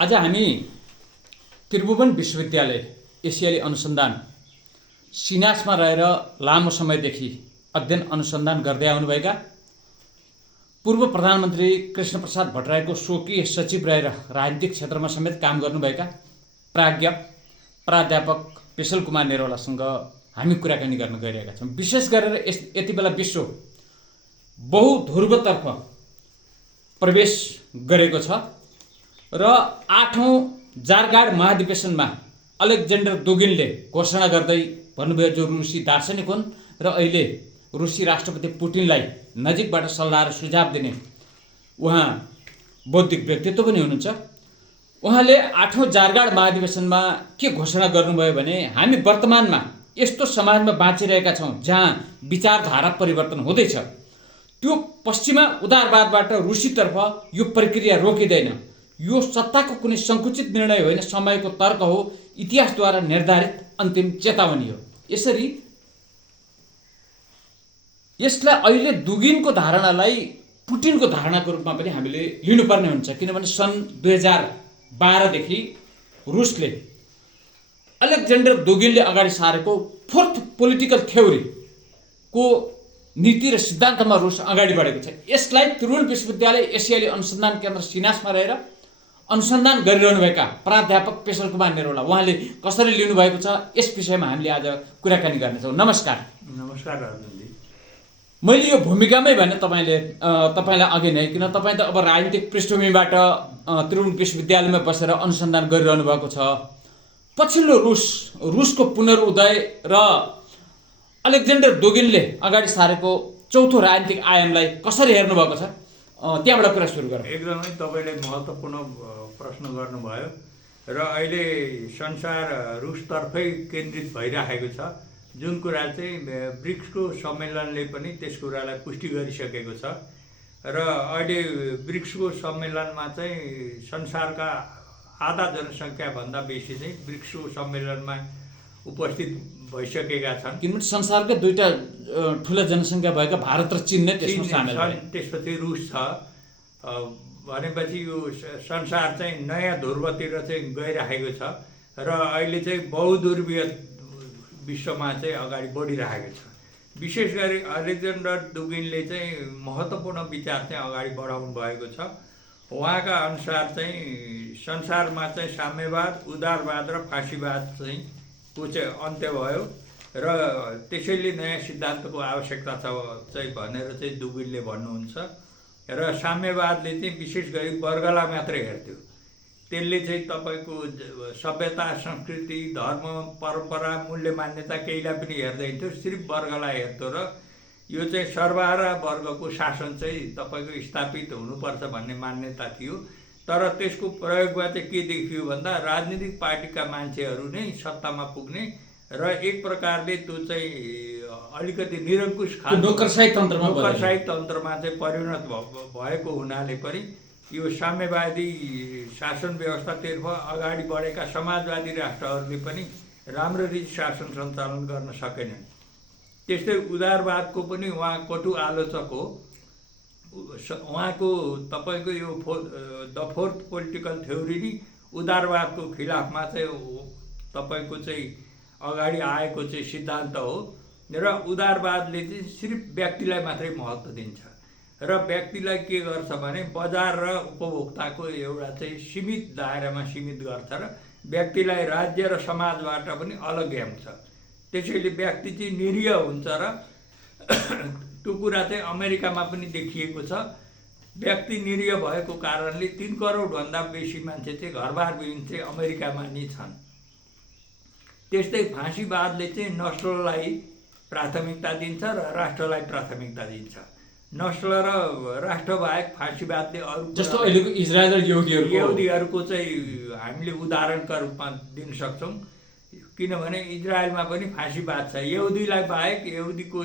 आज हामी त्रिभुवन विश्वविद्यालय एसियाली अनुसन्धान सिनासमा रहेर लामो समयदेखि अध्ययन अनुसन्धान गर्दै आउनुभएका पूर्व प्रधानमन्त्री कृष्णप्रसाद भट्टराईको स्वकीय सचिव रहेर राजनीतिक क्षेत्रमा समेत काम गर्नुभएका प्राज्ञ प्राध्यापक पेशल कुमार नेरौलासँग हामी कुराकानी गर्न गइरहेका छौँ। विशेष गरेर यति बेला विश्व बहुध्रुवतर्फ प्रवेश गरेको छ र 8औं जारगाड महाधिवेशनमा अलेक्जेन्डर दुगिनले घोषणा गर्दै भन्नुभयो, जो रुसी दार्शनिक हुन् र अहिले रुसी राष्ट्रपति पुटिनलाई नजिकबाट सल्लाह र सुझाव दिने उहाँ बौद्धिक व्यक्तित्व पनि हुनुहुन्छ। उहाँले 8औं जारगाड महाधिवेशनमा के घोषणा गर्नुभयो भने, हामी वर्तमानमा यस्तो समाजमा बाँचिरहेका छौँ जहाँ विचारधारा परिवर्तन हुँदैछ। त्यो पश्चिमा उदारवादबाट रुसीतर्फ यो प्रक्रिया रोकिँदैन। यो सत्ताको कुनै सङ्कुचित निर्णय होइन, समयको तर्क हो, इतिहासद्वारा निर्धारित अन्तिम चेतावनी हो। यसरी यसलाई अहिले दुगिनको धारणालाई पुटिनको धारणाको रूपमा पनि हामीले लिनुपर्ने हुन्छ, किनभने सन् 2012 देखि रुसले अलेक्जेन्डर दुगिनले अगाडि सारेको फोर्थ पोलिटिकल थ्योरीको नीति र सिद्धान्तमा रुस अगाडि बढेको छ। यसलाई त्रिभुवन विश्वविद्यालय एसियाली अनुसन्धान केन्द्र सिनासमा रहेर अनुसन्धान गरिरहनुभएका प्राध्यापक पेशल कुमार नेरौला उहाँले कसरी लिनुभएको छ, यस विषयमा हामीले आज कुराकानी गर्नेछौँ। नमस्कार। नमस्कार अर्जुनजी। मैले यो भूमिकामै भने तपाईँलाई अघि नै, किन तपाईँ त अब राजनीतिक पृष्ठभूमिबाट त्रिभुवन विश्वविद्यालयमा बसेर अनुसन्धान गरिरहनु भएको छ। पछिल्लो रुसको पुनरुदय र अलेक्जेन्डर दुगिनले अगाडि सारेको चौथो राजनीतिक आयामलाई कसरी हेर्नुभएको छ, त्यहाँबाट कुरा सुरु गरौँ। एकदमै तपाईँले महत्त्वपूर्ण प्रश्न गर्नुभयो र अहिले संसार रुसतर्फै केन्द्रित भइरहेको छ, जुन कुरा चाहिँ ब्रिक्सको सम्मेलनले पनि त्यस कुरालाई पुष्टि गरिसकेको छ। र अहिले ब्रिक्सको सम्मेलनमा चाहिँ संसारका आधा जनसङ्ख्याभन्दा बेसी चाहिँ ब्रिक्सको सम्मेलनमा उपस्थित भइसकेका छन्। किनभने संसारकै दुईटा ठुला जनसङ्ख्या भएका भारत र चीन नै त्यसमा सामेल छन्। त्यसपछि रुस छ। भनेपछि यो संसार चाहिँ नयाँ ध्रुवतिर चाहिँ गइरहेको छ र अहिले चाहिँ बहुध्रुवीय विश्वमा चाहिँ अगाडि बढिरहेको छ। विशेष गरी अलेक्जेन्डर दुगिनले चाहिँ महत्त्वपूर्ण विचार चाहिँ अगाडि बढाउनु भएको छ। उहाँका अनुसार चाहिँ संसारमा चाहिँ साम्यवाद, उदारवाद र फाँसीवाद चाहिँ को चाहिँ अन्त्य भयो र त्यसैले नयाँ सिद्धान्तको आवश्यकता छ चाहिँ भनेर चाहिँ दुगिनले भन्नुहुन्छ। र साम्यवादले चाहिँ विशेष गरी वर्गलाई मात्रै हेर्थ्यो। त्यसले चाहिँ तपाईँको सभ्यता, संस्कृति, धर्म, परम्परा, मूल्य मान्यता केहीलाई पनि हेर्दैन थियो, सिर्फ वर्गलाई हेर्थ्यो। र यो चाहिँ सर्वहारा वर्गको शासन चाहिँ तपाईँको स्थापित हुनुपर्छ भन्ने मान्यता थियो। तर त्यसको प्रयोगमा चाहिँ के देखियो भन्दा राजनीतिक पार्टीका मान्छेहरू नै सत्तामा पुग्ने र एक प्रकारले त्यो चाहिँ अलिकति निरङ्कुश नोकरशाही तन्त्रमा चाहिँ परिणत भएको हुनाले पनि यो साम्यवादी शासन व्यवस्थातर्फ अगाडि बढेका समाजवादी राष्ट्रहरूले पनि राम्ररी शासन सञ्चालन गर्न सकेनन्। त्यस्तै उदारवादको पनि उहाँ कटु आलोचक हो। उहाँको तपाईँको यो द फोर्थ पोलिटिकल थ्योरी नि उदारवादको खिलाफमा चाहिँ तपाईँको चाहिँ अगाडि आएको चाहिँ सिद्धान्त हो। र उदारवादले चाहिँ सिर्फ व्यक्तिलाई मात्रै महत्त्व दिन्छ र व्यक्तिलाई के गर्छ भने बजार र उपभोक्ताको एउटा चाहिँ सीमित दायरामा सीमित गर्छ र व्यक्तिलाई राज्य र समाजबाट पनि अलग ल्याउँछ। त्यसैले व्यक्ति चाहिँ निरीह हुन्छ र त्यो कुरा चाहिँ अमेरिकामा पनि देखिएको छ। व्यक्ति निरीह भएको कारणले 3 करोडभन्दा बेसी मान्छे चाहिँ घरबारविहीन चाहिँ अमेरिकामा नि छन्। त्यस्तै फाँसीवादले चाहिँ नस्ललाई प्राथमिकता दिन्छ र राष्ट्रलाई प्राथमिकता दिन्छ। नस्ल र राष्ट्रबाहेक फाँसीवादले अरू जस्तो अहिलेको इजरायल र यहुदीहरूको चाहिँ हामीले उदाहरणका रूपमा दिन सक्छौँ। किनभने इजरायलमा पनि फाँसीवाद छ। यहुदीलाई बाहेक यहुदीको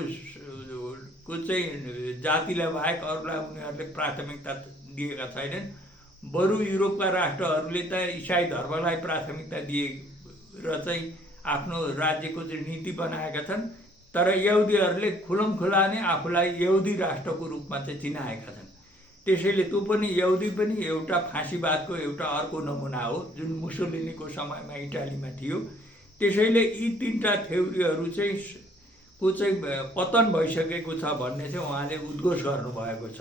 चाहिँ जातिलाई बाहेक अरूलाई उनीहरूले प्राथमिकता दिएका छैनन्। बरु युरोपका राष्ट्रहरूले त इसाई धर्मलाई प्राथमिकता दिए र चाहिँ आफ्नो राज्यको चाहिँ नीति बनाएका छन्। तर यहुदीहरूले खुलमखुला नै आफूलाई यहुदी राष्ट्रको रूपमा चाहिँ चिनाएका छन्। त्यसैले त्यो पनि यहुदी पनि एउटा फाँसीवादको एउटा अर्को नमुना हो जुन मुसोलिनीको समयमा इटालीमा थियो। त्यसैले यी तीनटा थ्योरीहरू चाहिँ को चाहिँ पतन भइसकेको छ भन्ने चाहिँ उहाँले उद्घोष गर्नुभएको छ।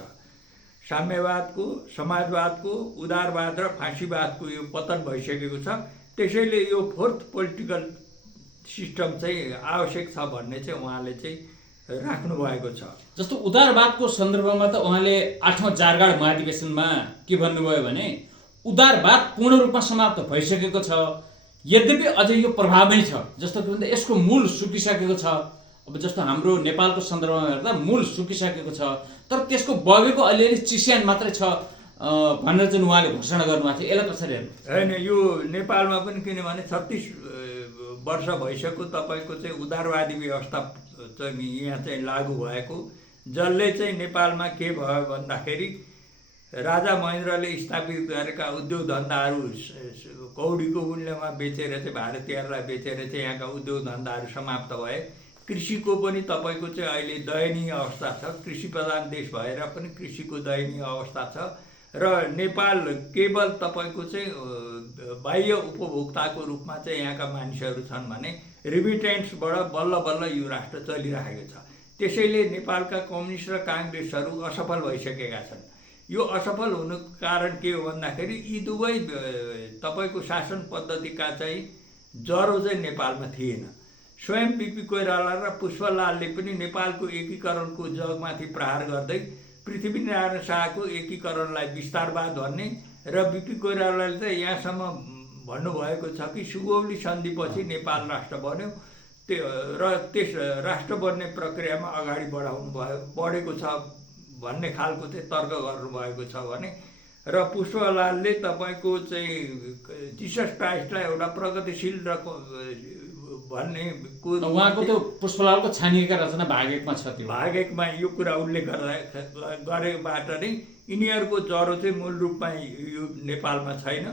साम्यवादको, समाजवादको, उदारवाद र फाँसीवादको यो पतन भइसकेको छ। त्यसैले यो फोर्थ पोलिटिकल सिस्टम चाहिँ आवश्यक छ भन्ने चाहिँ उहाँले चाहिँ राख्नु भएको छ। जस्तो उदारवादको सन्दर्भमा त उहाँले 8औं जारगाड महाधिवेशनमा के भन्नुभयो भने उदारवाद पूर्ण रूपमा समाप्त भइसकेको छ, यद्यपि अझै यो प्रभावमै छ। जस्तो कि भन्दा यसको मूल सुकिसकेको छ। अब जस्तो हाम्रो नेपालको सन्दर्भमा हेर्दा मूल सुकिसकेको छ, तर त्यसको बगेको अलिअलि चिस्यान मात्रै छ भनेर चाहिँ उहाँले घोषणा गर्नुभएको थियो। यसलाई कसरी हेर्नु? होइन, यो नेपालमा पनि किनभने 36 वर्ष भइसक्यो तपाईँको चाहिँ उदारवादी व्यवस्था चाहिँ यहाँ चाहिँ लागू भएको, जसले चाहिँ नेपालमा के भयो भन्दाखेरि राजा महेन्द्रले स्थापित गरेका उद्योग धन्दाहरू कौडीको मूल्यमा बेचेर चाहिँ भारतीयहरूलाई बेचेर चाहिँ यहाँका उद्योग धन्दाहरू समाप्त भए। कृषिको पनि तपाईँको चाहिँ अहिले दयनीय अवस्था छ। कृषि प्रधान देश भएर पनि कृषिको दयनीय अवस्था छ र नेपाल केवल तपाईँको चाहिँ बाह्य उपभोक्ताको रूपमा चाहिँ यहाँका मानिसहरू छन् भने रिमिटेन्सबाट बल्ल बल्ल यो राष्ट्र चलिरहेको छ। त्यसैले नेपालका कम्युनिस्ट र काङ्ग्रेसहरू असफल भइसकेका छन्। यो असफल हुनुको कारण के हो भन्दाखेरि यी दुवै तपाईँको शासन पद्धतिका चाहिँ जरो चाहिँ नेपालमा थिएन। स्वयं बिपी कोइराला र पुष्पलालले पनि नेपालको एकीकरणको जगमाथि प्रहार गर्दै पृथ्वीनारायण शाहको एकीकरणलाई विस्तारवाद भन्ने र बिपी कोइरालाले चाहिँ यहाँसम्म भन्नुभएको छ कि सुगौली सन्धिपछि नेपाल राष्ट्र बन्यो र त्यस राष्ट्र बन्ने प्रक्रियामा अगाडि बढेको छ भन्ने खालको चाहिँ तर्क गर्नुभएको छ भने र पुष्पलालले तपाईँको चाहिँ जिसस क्राइस्टलाई एउटा प्रगतिशील र भन्ने उहाँको त्यो पुष्पलालको छानिएका रचना भाग 1 मा छ। त्यो भाग 1 मा यो कुरा उल्लेख गरेबाट नै यिनीहरूको जरो चाहिँ मूल रूपमा यो नेपालमा छैन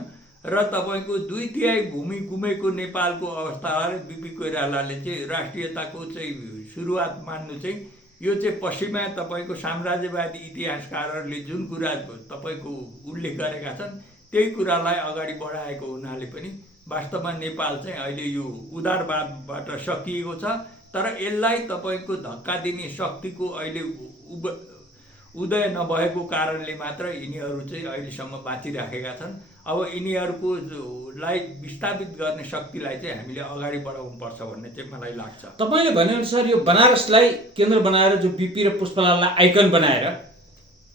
र तपाईँको 2/3 भूमि गुमेको नेपालको अवस्थालाई बिपी कोइरालाले चाहिँ राष्ट्रियताको चाहिँ सुरुवात मान्नु चाहिँ यो चाहिँ पश्चिमा तपाईँको साम्राज्यवादी इतिहासकारहरूले जुन कुरा तपाईँको उल्लेख गरेका छन् त्यही कुरालाई अगाडि बढाएको हुनाले पनि वास्तवमा नेपाल चाहिँ अहिले यो उदारवादबाट सकिएको छ। तर यसलाई तपाईँको धक्का दिने शक्तिको अहिले उदय नभएको कारणले मात्र यिनीहरू चाहिँ अहिलेसम्म बाँचिराखेका छन्। अब यिनीहरूको लाई विस्थापित गर्ने शक्तिलाई चाहिँ हामीले अगाडि बढाउनुपर्छ भन्ने चाहिँ मलाई लाग्छ। तपाईँले भनेअनुसार यो बनारसलाई केन्द्र बनाएर जो बिपी र पुष्पलाललाई आइकन बनाएर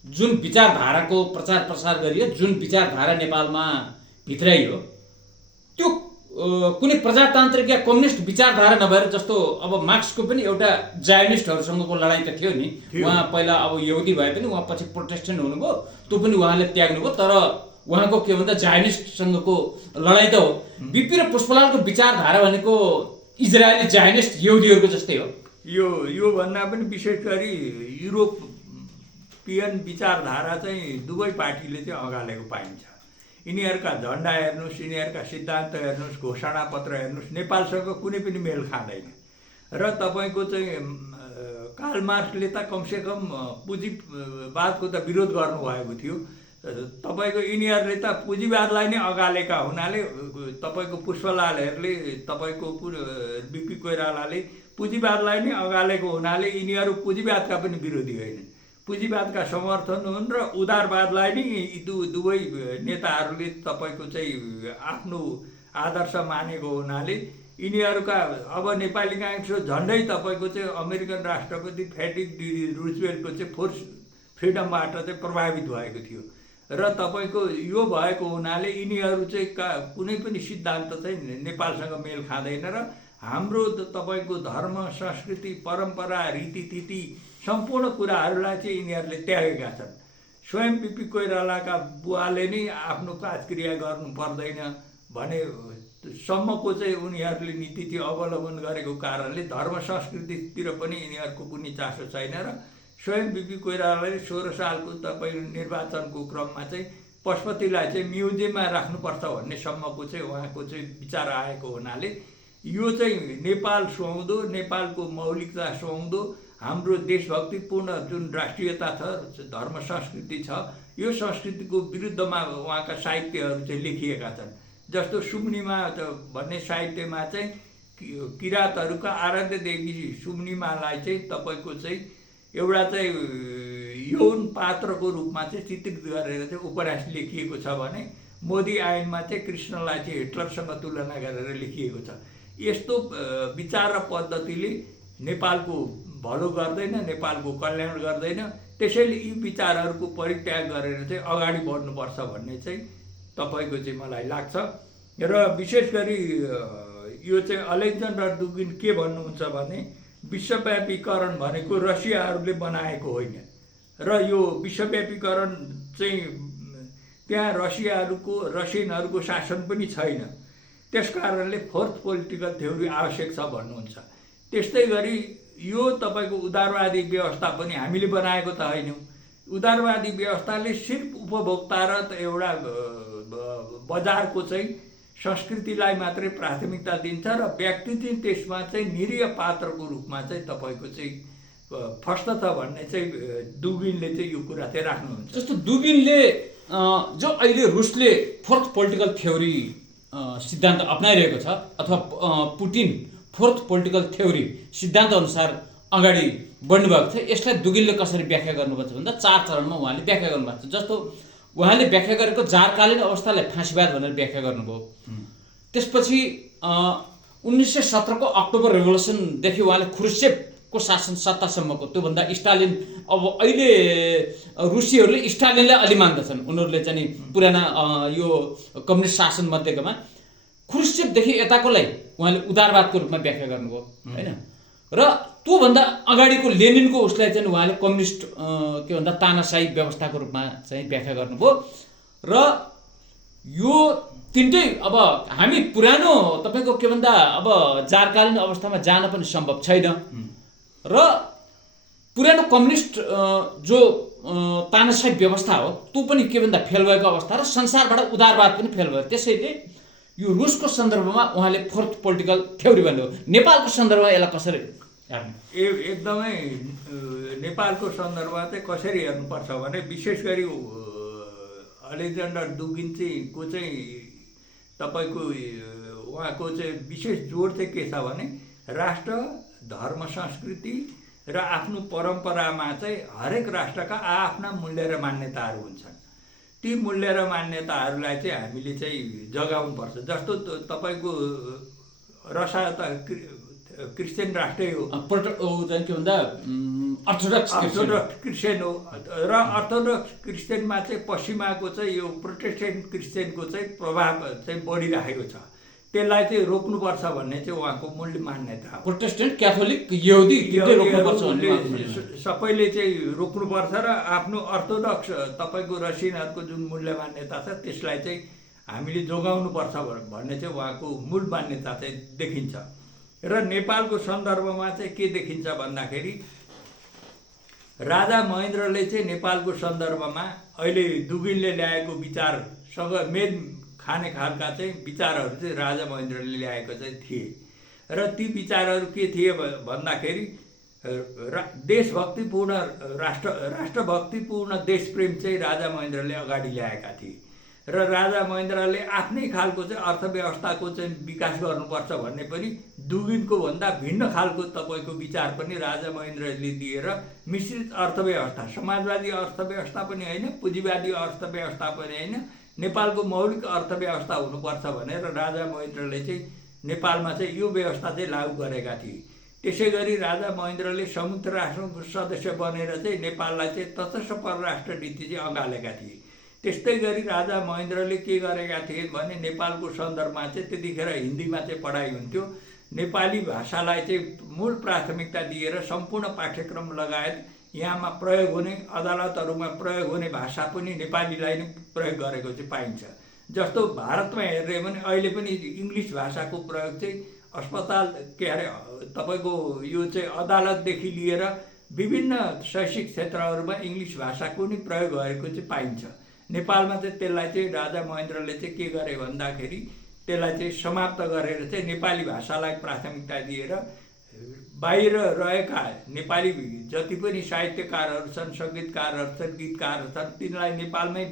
जुन विचारधाराको प्रचार प्रसार गरियो, जुन विचारधारा नेपालमा भित्राइयो, त्यो कुनै प्रजातान्त्रिक या कम्युनिस्ट विचारधारा नभएर जस्तो अब मार्क्सको पनि एउटा जायनिस्टहरूसँगको लडाइँ त थियो नि। उहाँ पहिला अब यहुदी भए पनि उहाँ पछि प्रोटेस्टेन्ट हुनुभयो, त्यो पनि उहाँले त्याग्नुभयो। तर उहाँको के भन्दा जायनिस्टसँगको लडाइँ त हो। बिपी र पुष्पलालको विचारधारा भनेको इजरायली जायनिस्ट यहुदीहरूको जस्तै हो। यो भन्दा पनि विशेष गरी युरोपियन विचारधारा चाहिँ दुवै पार्टीले चाहिँ अगालेको पाइन्छ। यिनीहरूका झन्डा हेर्नुहोस्, यिनीहरूका सिद्धान्त हेर्नुहोस्, घोषणापत्र हेर्नुहोस्, नेपालसँग कुनै पनि मेल खाँदैन। र तपाईँको चाहिँ कार्ल मार्क्सले त कमसेकम पुँजीवादको त विरोध गर्नुभएको थियो। तपाईँको यिनीहरूले त पुँजीवादलाई नै अगालेका हुनाले तपाईँको पुष्पलालहरूले तपाईँको बिपी कोइरालाले पुँजीवादलाई नै अगालेको हुनाले यिनीहरू पुँजीवादका पनि विरोधी होइनन्, पुँजीवादका समर्थन हुन्। र उदारवादलाई नै यी दुवै नेताहरूले तपाईँको चाहिँ आफ्नो आदर्श मानेको हुनाले यिनीहरूका अब नेपाली काङ्ग्रेसको झन्डै तपाईँको चाहिँ अमेरिकन राष्ट्रपति फ्रेडरिक रुजवेल्टको चाहिँ फोर्स फ्रिडमबाट चाहिँ प्रभावित भएको थियो। र तपाईँको यो भएको हुनाले यिनीहरू चाहिँ कुनै पनि सिद्धान्त चाहिँ नेपालसँग मेल खाँदैन र हाम्रो तपाईँको धर्म, संस्कृति, परम्परा, रीतिथिति सम्पूर्ण कुराहरूलाई चाहिँ यिनीहरूले त्यागेका छन्। स्वयं बिपी कोइरालाका बुवाले नै आफ्नो काजक्रिया गर्नु पर्दैन भने सम्मको चाहिँ उनीहरूले नीति चाहिँ अवलम्बन गरेको कारणले धर्म संस्कृतितिर पनि यिनीहरूको कुनै चासो छैन। र स्वयं बिपी कोइरालाले 16 सालको तपाईँ निर्वाचनको क्रममा चाहिँ पशुपतिलाई चाहिँ म्युजियममा राख्नुपर्छ भन्ने सम्मको चाहिँ उहाँको चाहिँ विचार आएको हुनाले यो चाहिँ नेपाल सुहाउँदो, नेपालको मौलिकता सुहाउँदो, हाम्रो देशभक्तिपूर्ण जुन राष्ट्रियता छ, धर्म संस्कृति छ, यो संस्कृतिको विरुद्धमा उहाँका साहित्यहरू चाहिँ लेखिएका छन्। जस्तो सुम्निमा भन्ने साहित्यमा चाहिँ किराँतहरूका आराध्य देवी सुम्निमालाई चाहिँ तपाईँको चाहिँ एउटा चाहिँ यौन पात्रको रूपमा चाहिँ चित्रित गरेर चाहिँ उपन्यास लेखिएको छ भने मोदी ऐनमा चाहिँ कृष्णलाई चाहिँ हिटलरसँग तुलना गरेर लेखिएको छ। यस्तो विचार र पद्धतिले नेपालको भलो गर्दैन, नेपालको कल्याण गर्दैन। त्यसैले यी विचारहरूको परित्याग गरेर चाहिँ अगाडि बढ्नुपर्छ भन्ने चाहिँ तपाईँको चाहिँ मलाई लाग्छ। र विशेष गरी यो चाहिँ अलेक्जेन्डर दुगिन के भन्नुहुन्छ भने विश्वव्यापीकरण भनेको रसियाहरूले बनाएको होइन र यो विश्वव्यापीकरण चाहिँ त्यहाँ रसियनहरूको शासन पनि छैन। त्यस कारणले फोर्थ पोलिटिकल थ्योरी आवश्यक छ भन्नुहुन्छ। त्यस्तै गरी यो तपाईँको उदारवादी व्यवस्था पनि हामीले बनाएको त होइनौँ। उदारवादी व्यवस्थाले सिर्फ उपभोक्ता र एउटा बजारको चाहिँ संस्कृतिलाई मात्रै प्राथमिकता दिन्छ र व्यक्ति चाहिँ त्यसमा चाहिँ निरीह पात्रको रूपमा चाहिँ तपाईँको चाहिँ फस्दछ भन्ने चाहिँ दुगिनले चाहिँ यो कुरा चाहिँ राख्नुहुन्छ। जस्तो दुगिनले जो अहिले रुसले फोर्थ पोलिटिकल थ्योरी सिद्धान्त अप्नाइरहेको छ अथवा पुटिन फोर्थ पोलिटिकल थ्योरी सिद्धान्त अनुसार अगाडि बढ्नुभएको छ, यसलाई दुगिनले कसरी व्याख्या गर्नुपर्छ भन्दा 4 चरणमा उहाँले व्याख्या गर्नुभएको छ। जस्तो उहाँले व्याख्या गरेको जारकालीन अवस्थालाई फाँसीवाद भनेर व्याख्या गर्नुभयो। त्यसपछि 1917 को अक्टोबर रेभोल्युसनदेखि उहाँले खुरुसेभको शासन सत्तासम्मको, त्योभन्दा स्टालिन, अब अहिले रुसीहरूले स्टालिनलाई अलि मान्दछन्, उनीहरूले चाहिँ पुराना यो कम्युनिस्ट शासन मध्येकोमा खुरुसेभदेखि यताकोलाई उहाँले उदारवादको रूपमा व्याख्या गर्नुभयो होइन। र त्योभन्दा अगाडिको लेनिनको उसलाई चाहिँ उहाँले कम्युनिस्ट के भन्दा तानाशाही व्यवस्थाको रूपमा चाहिँ व्याख्या गर्नुभयो। र यो तिनटै अब हामी पुरानो तपाईँको के भन्दा अब जारकालीन अवस्थामा जान पनि सम्भव छैन र पुरानो कम्युनिस्ट जो तानाशाही व्यवस्था हो त्यो पनि के भन्दा फेल भएको अवस्था र संसारबाट उदारवाद पनि फेल भयो। त्यसैले यो रुसको सन्दर्भमा उहाँले फोर्थ पोलिटिकल थ्योरी भन्नुभयो। नेपालको सन्दर्भमा यसलाई कसरी हेर्नु? एकदमै नेपालको सन्दर्भमा चाहिँ कसरी हेर्नुपर्छ भने विशेष गरी अलेक्जेन्डर दुगिन को चाहिँ तपाईँको उहाँको चाहिँ विशेष जोड चाहिँ के छ भने राष्ट्र, धर्म, संस्कृति र आफ्नो परम्परामा चाहिँ हरेक राष्ट्रका आफ्ना मूल्य र मान्यताहरू हुन्छन्। ती मूल्य र मान्यताहरूलाई चाहिँ हामीले चाहिँ जगाउनुपर्छ। जस्तो तपाईँको रसिया त क्रिस्चियन राष्ट्रै हो, के भन्दा अर्थोडक्स क्रिस्चियन हो र अर्थोडक्स क्रिस्चियनमा चाहिँ पश्चिमाको चाहिँ यो प्रोटेस्टेन्ट क्रिस्चियनको चाहिँ प्रभाव चाहिँ बढिरहेको छ। त्यसलाई चाहिँ रोक्नुपर्छ भन्ने चाहिँ उहाँको मूल मान्यता हो। प्रोटेस्टेन्ट, क्याथोलिक, यहुदी सबैले चाहिँ रोक्नुपर्छ र आफ्नो अर्थोडक्स तपाईँको रसियनहरूको जुन मूल्य मान्यता छ त्यसलाई चाहिँ हामीले जोगाउनुपर्छ भन्ने चाहिँ उहाँको मूल मान्यता चाहिँ देखिन्छ। र नेपालको सन्दर्भमा चाहिँ के देखिन्छ भन्दाखेरि राजा महेन्द्रले चाहिँ नेपालको सन्दर्भमा अहिले दुगिनले ल्याएको विचारसँग मेल खाने खालका चाहिँ विचारहरू चाहिँ राजा महेन्द्रले ल्याएको चाहिँ थिए र ती विचारहरू के थिए भन्दाखेरि देशभक्तिपूर्ण राष्ट्रभक्तिपूर्ण देशप्रेम चाहिँ राजा महेन्द्रले अगाडि ल्याएका थिए र राजा महेन्द्रले आफ्नै खालको चाहिँ अर्थव्यवस्थाको चाहिँ विकास गर्नुपर्छ भन्ने पनि दुगिनको भन्दा भिन्न खालको तपाईँको विचार पनि राजा महेन्द्रले दिएर मिश्रित अर्थव्यवस्था, समाजवादी अर्थव्यवस्था पनि होइन, पुँजीवादी अर्थव्यवस्था पनि होइन, नेपालको मौलिक अर्थव्यवस्था हुनुपर्छ भनेर राजा महेन्द्रले चाहिँ नेपालमा चाहिँ यो व्यवस्था चाहिँ लागू गरेका थिए। त्यसै गरी राजा महेन्द्रले संयुक्त राष्ट्रको सदस्य बनेर चाहिँ नेपाललाई चाहिँ तटस्थ परराष्ट्र नीति चाहिँ अँगालेका थिए। त्यस्तै गरी राजा महेन्द्रले के गरेका थिए भने नेपालको सन्दर्भमा चाहिँ त्यतिखेर हिन्दीमा चाहिँ पढाइ हुन्थ्यो, नेपाली भाषालाई चाहिँ मूल प्राथमिकता दिएर सम्पूर्ण पाठ्यक्रम लगायत यहाँमा प्रयोग हुने, अदालतहरूमा प्रयोग हुने भाषा पनि नेपालीलाई नै प्रयोग गरेको चाहिँ पाइन्छ। जस्तो भारतमा हेर्ने भने अहिले पनि इङ्ग्लिस भाषाको प्रयोग चाहिँ अस्पताल के अरे तपाईँको यो चाहिँ अदालतदेखि लिएर विभिन्न शैक्षिक क्षेत्रहरूमा इङ्ग्लिस भाषाको नै प्रयोग गरेको चाहिँ पाइन्छ। नेपालमा चाहिँ त्यसलाई चाहिँ राजा महेन्द्रले चाहिँ के गरे भन्दाखेरि त्यसलाई चाहिँ समाप्त गरेर चाहिँ नेपाली भाषालाई प्राथमिकता दिएर बाहिर रहेका नेपाली जति पनि साहित्यकारहरू छन्, सङ्गीतकारहरू छन्, गीतकारहरू छन्, तिनलाई नेपालमै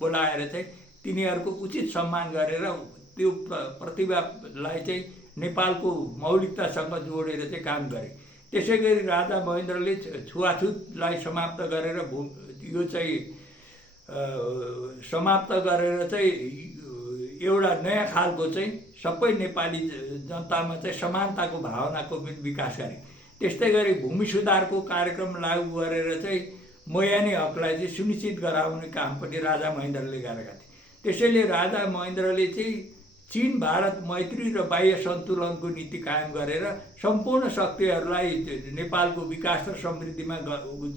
बोलाएर चाहिँ तिनीहरूको उचित सम्मान गरेर त्यो प्रतिभालाई चाहिँ नेपालको मौलिकतासँग जोडेर चाहिँ काम गरे। त्यसै गरी राजा महेन्द्रले छुवाछुतलाई समाप्त गरेर यो चाहिँ समाप्त गरेर चाहिँ एउटा नयाँ खालको चाहिँ सबै नेपाली जनतामा चाहिँ समानताको भावनाको पनि विकास गरे। त्यस्तै गरी भूमि सुधारको कार्यक्रम लागू गरेर चाहिँ मोयानी हकलाई चाहिँ सुनिश्चित गराउने काम पनि राजा महेन्द्रले गरेका थिए। त्यसैले राजा महेन्द्रले चाहिँ चीन भारत मैत्री र बाह्य सन्तुलनको नीति कायम गरेर सम्पूर्ण शक्तिहरूलाई नेपालको विकास र समृद्धिमा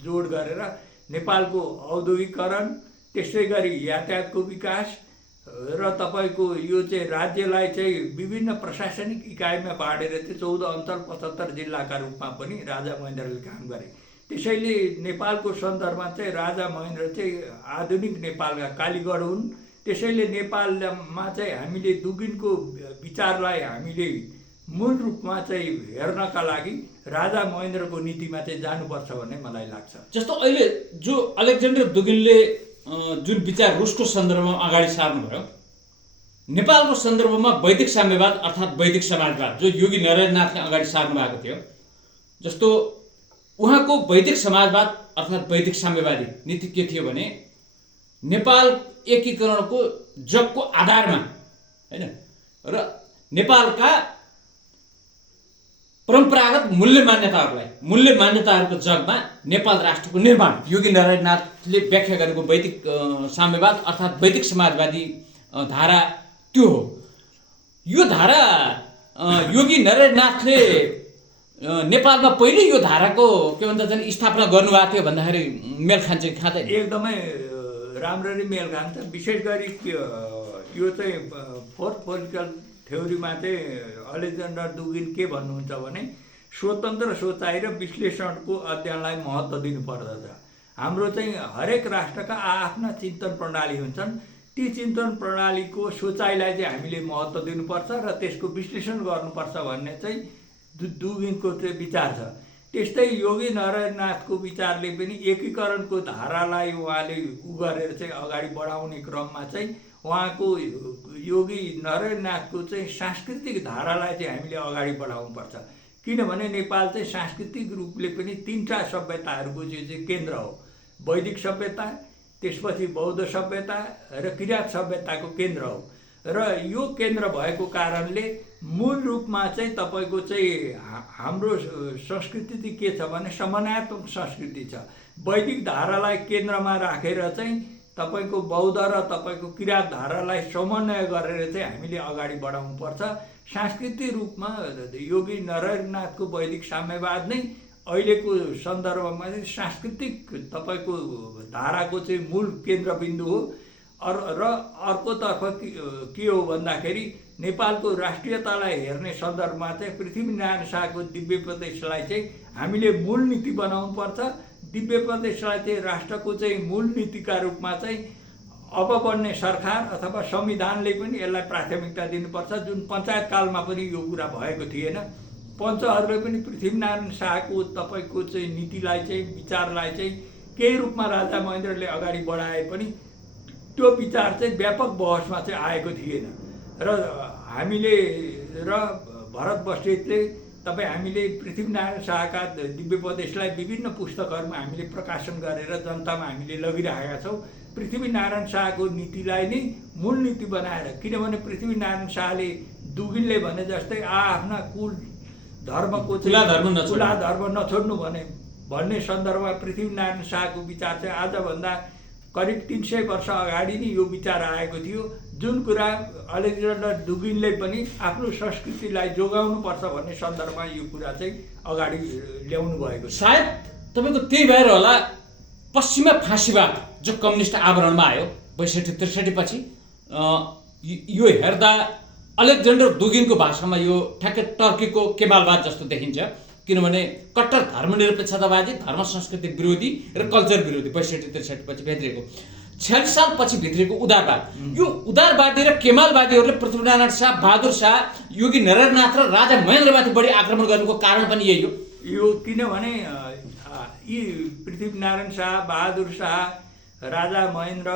जोड गरेर नेपालको औद्योगिकरण, त्यसै गरी यातायातको विकास र तपाईँको यो चाहिँ राज्यलाई चाहिँ विभिन्न प्रशासनिक इकाइमा बाँडेर चाहिँ 14 अञ्चल 75 जिल्लाका रूपमा पनि राजा महेन्द्रले काम गरे। त्यसैले नेपालको सन्दर्भमा चाहिँ राजा महेन्द्र चाहिँ आधुनिक नेपालका कालीगढ हुन्। त्यसैले नेपालमा चाहिँ हामीले दुगिनको विचारलाई हामीले मूल रूपमा चाहिँ हेर्नका लागि राजा महेन्द्रको नीतिमा चाहिँ जानुपर्छ भन्ने मलाई लाग्छ। जस्तो अहिले जो अलेक्जेन्डर दुगिनले जुन विचार रुसको सन्दर्भमा अगाडि सार्नुभयो, नेपालको सन्दर्भमा वैदिक साम्यवाद अर्थात् वैदिक समाजवाद जो योगी नरेन्द्रनाथले अगाडि सार्नु भएको थियो, जस्तो उहाँको वैदिक समाजवाद अर्थात् वैदिक साम्यवादी नीति के थियो भने नेपाल एकीकरणको जगको आधारमा हैन र नेपालका परम्परागत मूल्य मान्यताहरूको जगमा नेपाल राष्ट्रको निर्माण योगी नरेन्द्रनाथले व्याख्या गरेको वैदिक साम्यवाद अर्थात् वैदिक समाजवादी धारा त्यो हो। यो धारा योगी नरेन्द्रनाथले नेपालमा पहिले यो धाराको के भन्छ स्थापना गर्नुभएको थियो भन्दाखेरि मेल खान्छ कि खाँदैन? एकदमै राम्ररी मेल खान्छ। विशेष गरी यो चाहिँ फोर्थ पोलिटिकल थ्योरीमा चाहिँ अलेक्जेन्डर दुगिन के भन्नुहुन्छ भने स्वतन्त्र सोचाइ र विश्लेषणको अध्ययनलाई महत्त्व दिनुपर्दछ। हाम्रो चाहिँ हरेक राष्ट्रका आफ्ना चिन्तन प्रणाली हुन्छन्, ती चिन्तन प्रणालीको सोचाइलाई चाहिँ हामीले महत्त्व दिनुपर्छ र त्यसको विश्लेषण गर्नुपर्छ भन्ने चाहिँ दुगिनको चाहिँ विचार छ। त्यस्तै योगी नरेन्द्रनाथको विचारले पनि एकीकरणको धारालाई उहाँले गरेर चाहिँ अगाडि बढाउने क्रममा चाहिँ उहाँको योगी नरेन्द्रनाथको चाहिँ सांस्कृतिक धारालाई चाहिँ हामीले अगाडि बढाउनुपर्छ। किनभने नेपाल चाहिँ सांस्कृतिक रूपले पनि 3टा सभ्यताहरूको चाहिँ केन्द्र हो। वैदिक सभ्यता, त्यसपछि बौद्ध सभ्यता र किराँत सभ्यताको केन्द्र हो र यो केन्द्र भएको कारणले मूल रूपमा चाहिँ तपाईँको चाहिँ हाम्रो संस्कृति के छ भने समन्वयात्मक संस्कृति छ। वैदिक धारालाई केन्द्रमा राखेर चाहिँ तपाईँको बौद्ध र तपाईँको किराँत धारालाई समन्वय गरेर चाहिँ हामीले अगाडि बढाउनुपर्छ। सांस्कृतिक रूपमा योगी नरेन्द्रनाथको वैदिक साम्यवाद नै अहिलेको सन्दर्भमा चाहिँ सांस्कृतिक तपाईँको धाराको चाहिँ मूल केन्द्रबिन्दु हो। र अर्कोतर्फ के हो भन्दाखेरि नेपालको राष्ट्रियतालाई हेर्ने सन्दर्भमा चाहिँ पृथ्वीनारायण शाहको दिव्य प्रदेशलाई चाहिँ हामीले मूल नीति बनाउनुपर्छ। दिव्य प्रदेशलाई चाहिँ राष्ट्रको चाहिँ मूल नीतिका रूपमा चाहिँ अब बन्ने सरकार अथवा संविधानले पनि यसलाई प्राथमिकता दिनुपर्छ, जुन पञ्चायत कालमा पनि यो कुरा भएको थिएन। पञ्चहरूले पनि पृथ्वीनारायण शाहको तपाईँको चाहिँ नीतिलाई चाहिँ विचारलाई चाहिँ केही रूपमा राजा महेन्द्रले अगाडि बढाए पनि त्यो विचार चाहिँ व्यापक बहसमा चाहिँ आएको थिएन र हामीले र भरत बस्नेतले हामीले पृथ्वीनारायण शाहका दिव्य प्रदेशलाई विभिन्न पुस्तकहरूमा हामीले प्रकाशन गरेर जनतामा हामीले लगिरहेका छौँ। पृथ्वीनारायण शाहको नीतिलाई नै मूल नीति बनाएर, किनभने पृथ्वीनारायण शाहले दुगिनले भने जस्तै आफ्ना कुल धर्मको कुला धर्म नछोड्नु भन्ने सन्दर्भमा पृथ्वीनारायण शाहको विचार चाहिँ आजभन्दा करिब 300 वर्ष अगाडि नै यो विचार आएको थियो, जुन कुरा अलेक्जेन्डर दुगिनले पनि आफ्नो संस्कृतिलाई जोगाउनुपर्छ भन्ने सन्दर्भमा यो कुरा चाहिँ अगाडि ल्याउनु भएको। सायद तपाईँको त्यही भएर होला पश्चिमा फाँसीवाद जो कम्युनिस्ट आवरणमा आयो 62-63 पछि, यो हेर्दा अलेक्जेन्डर दुगिनको भाषामा यो ठ्याक्कै टर्कीको केमालवाद जस्तो देखिन्छ। किनभने कट्टर धर्मनिरपेक्षतावादी, धर्म संस्कृति विरोधी र कल्चर विरोधी 62-63 पछि भेटिएको। 46 सालपछि भित्रिएको उदारवाद, यो उदारवादी र केमालवादीहरूले पृथ्वीनारायण शाह, बहादुर शाह, योगी नरहरनाथ र राजा महेन्द्रमाथि बढी आक्रमण गर्नुको कारण पनि यही हो। यो किनभने यी पृथ्वीनारायण शाह, बहादुर शाह, राजा महेन्द्र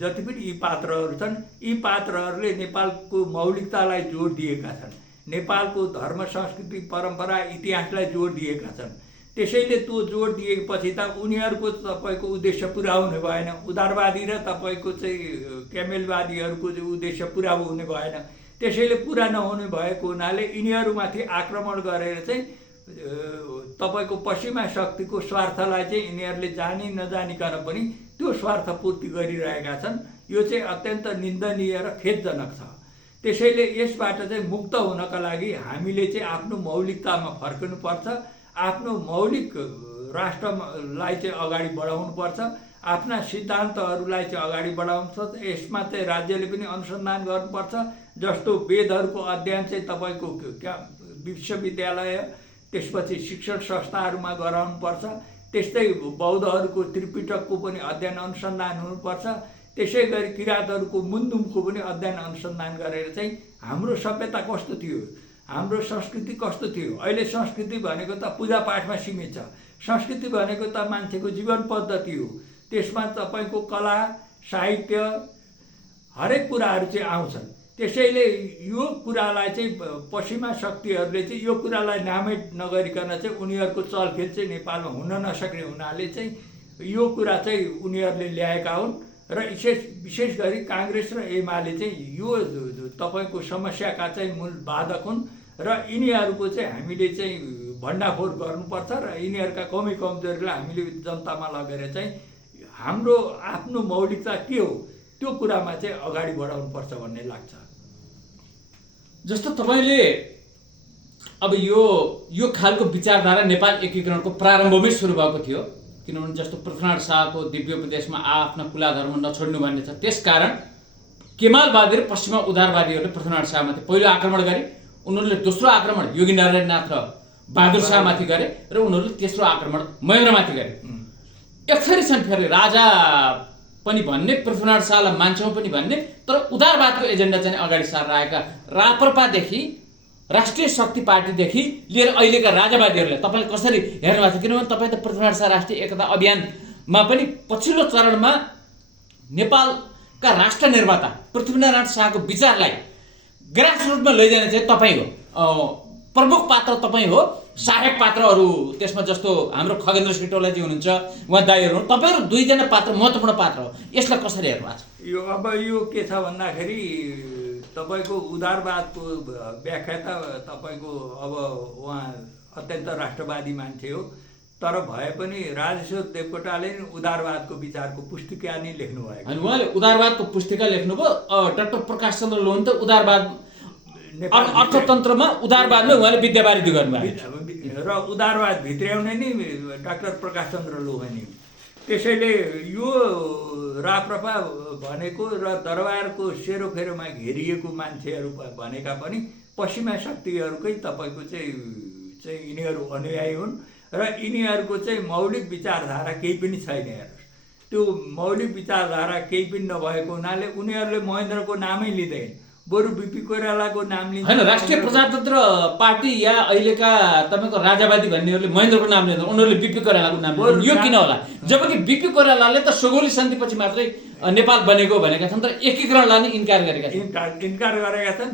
जति पनि यी पात्रहरू छन्, यी पात्रहरूले नेपालको मौलिकतालाई जोड दिएका छन्, नेपालको धर्म, संस्कृति, परम्परा, इतिहासलाई जोड दिएका छन्। त्यसैले त्यो जोड दिएपछि त उनीहरूको तपाईँको उद्देश्य पुरा हुने भएन। उदारवादी र तपाईँको चाहिँ केमेलवादीहरूको चाहिँ उद्देश्य पुरा हुने भएन। त्यसैले पुरा नहुने भएको हुनाले यिनीहरूमाथि आक्रमण गरेर चाहिँ तपाईँको पश्चिमा शक्तिको स्वार्थलाई चाहिँ यिनीहरूले जानी नजानिकन पनि त्यो स्वार्थ पूर्ति गरिरहेका छन्। यो चाहिँ अत्यन्त निन्दनीय र खेदजनक छ। त्यसैले यसबाट चाहिँ मुक्त हुनका लागि हामीले चाहिँ आफ्नो मौलिकतामा फर्कनुपर्छ, आफ्नो मौलिक राष्ट्रलाई चाहिँ अगाडि बढाउनुपर्छ, आफ्ना सिद्धान्तहरूलाई चाहिँ अगाडि बढाउनुपर्छ। यसमा चाहिँ राज्यले पनि अनुसन्धान गर्नुपर्छ। जस्तो वेदहरूको अध्ययन चाहिँ तपाईँको विश्वविद्यालय, त्यसपछि शिक्षण संस्थाहरूमा गराउनुपर्छ। त्यस्तै बौद्धहरूको त्रिपिटकको पनि अध्ययन अनुसन्धान हुनुपर्छ। त्यसै गरी किराँतहरूको मुन्धुमको पनि अध्ययन अनुसन्धान गरेर चाहिँ हाम्रो सभ्यता कस्तो थियो, हाम्रो संस्कृति कस्तो थियो। अहिले संस्कृति भनेको त पूजापाठमा सीमित छ। संस्कृति भनेको त मान्छेको जीवन पद्धति हो। त्यसमा तपाईँको कला, साहित्य, हरेक कुराहरू चाहिँ आउँछन्। त्यसैले यो कुरालाई चाहिँ पश्चिमा शक्तिहरूले चाहिँ यो कुरालाई नामै नगरिकन चाहिँ उनीहरूको चलखेल चाहिँ नेपालमा हुन नसक्ने हुनाले चाहिँ यो कुरा चाहिँ उनीहरूले ल्याएका हुन्। र विशेष गरी काङ्ग्रेस र एमाले चाहिँ यो तपाईँको समस्याका चाहिँ मूल बाधक हुन् र यिनीहरूको चाहिँ हामीले चाहिँ भण्डाफोर गर्नुपर्छ र यिनीहरूका कमी कमजोरीलाई हामीले जनतामा लगेर चाहिँ हाम्रो आफ्नो मौलिकता के हो त्यो कुरामा चाहिँ अगाडि बढाउनुपर्छ भन्ने लाग्छ। जस्तो तपाईँले अब यो खालको विचारधारा नेपाल एकीकरणको प्रारम्भमै सुरु भएको थियो, किनभने जस्तो पृथ्वीनारायण शाहको दिव्योपदेशमा आफ्ना कुला धर्म नछोड्नु भन्ने छ। त्यसकारण केमालवादी र पश्चिमा उदारवादीहरूले पृथ्वीनारायण शाहमाथि पहिलो आक्रमण गरे, उनीहरूले दोस्रो आक्रमण योगी नारायणनाथ र बहादुर शाहमाथि गरे र उनीहरूले तेस्रो आक्रमण महेन्द्रमाथि गरे। यसरी छन् फेरि राजा पनि भन्ने, पृथ्वीनारायण शाहलाई मान्छौँ पनि भन्ने, तर उदारवादको एजेन्डा चाहिँ अगाडि सारेर आएका राप्रपादेखि, राष्ट्रिय शक्ति पार्टीदेखि लिएर अहिलेका राजावादीहरूलाई तपाईँले कसरी हेर्नु भएको छ? किनभने तपाईँ त पृथ्वीनारायण शाह राष्ट्रिय एकता अभियानमा पनि पछिल्लो चरणमा नेपालका राष्ट्र निर्माता पृथ्वीनारायण शाहको विचारलाई ग्रासरुटमा लैजाने चाहिँ तपाईँ हो, प्रमुख पात्र तपाईँ हो, सहायक पात्रहरू त्यसमा जस्तो हाम्रो खगेन्द्र सिटौलाजी हुनुहुन्छ, उहाँ दाइहरू हुनु, तपाईँहरू दुईजना पात्र महत्त्वपूर्ण पात्र हो। यसलाई कसरी हेर्नु भएको छ? यो के छ भन्दाखेरि तपाईँको उदारवादको व्याख्या त तपाईँको अब उहाँ अत्यन्त राष्ट्रवादी मान्छे हो, तर भए पनि राजेश्वर देवकोटाले उदारवादको विचारको पुस्तिका नै लेख्नु भएको। अनि उहाँले उदारवादको पुस्तिका लेख्नुभयो। डाक्टर प्रकाश चन्द्र लोन त उदारवाद अर्थतन्त्रमा उदारवादमै उहाँले विद्यावारिधि गर्नुभयो र उदारवाद भित्र्याउने नै डाक्टर प्रकाश चन्द्र लोहानी। त्यसैले यो राप्रपा भनेको र दरबारको सेरोफेरोमा घेरिएको मान्छेहरू भनेका पनि पश्चिमा शक्तिहरूकै तपाईँको चाहिँ यिनीहरू अनुयायी हुन् र यिनीहरूको चाहिँ मौलिक विचारधारा केही पनि छैन। हेर्नुहोस्, त्यो मौलिक विचारधारा केही पनि नभएको हुनाले उनीहरूले महेन्द्रको नामै लिँदैन, बरु बिपी कोइरालाको नाम लिन्छ। होइन, राष्ट्रिय प्रजातन्त्र पार्टी या अहिलेका तपाईँको राजावादी भन्नेहरूले महेन्द्रको नाम लिँदैन, उनीहरूले बिपी कोइरालाको नाम लिन्छ। यो किन होला? जबकि बिपी कोइरालाले त सोगोली सन्धिपछि मात्रै नेपाल बनेको भनेका छन्, तर एकीकरणलाई नै इन्कार गरेका छन्। इन्कार गरेका छन्।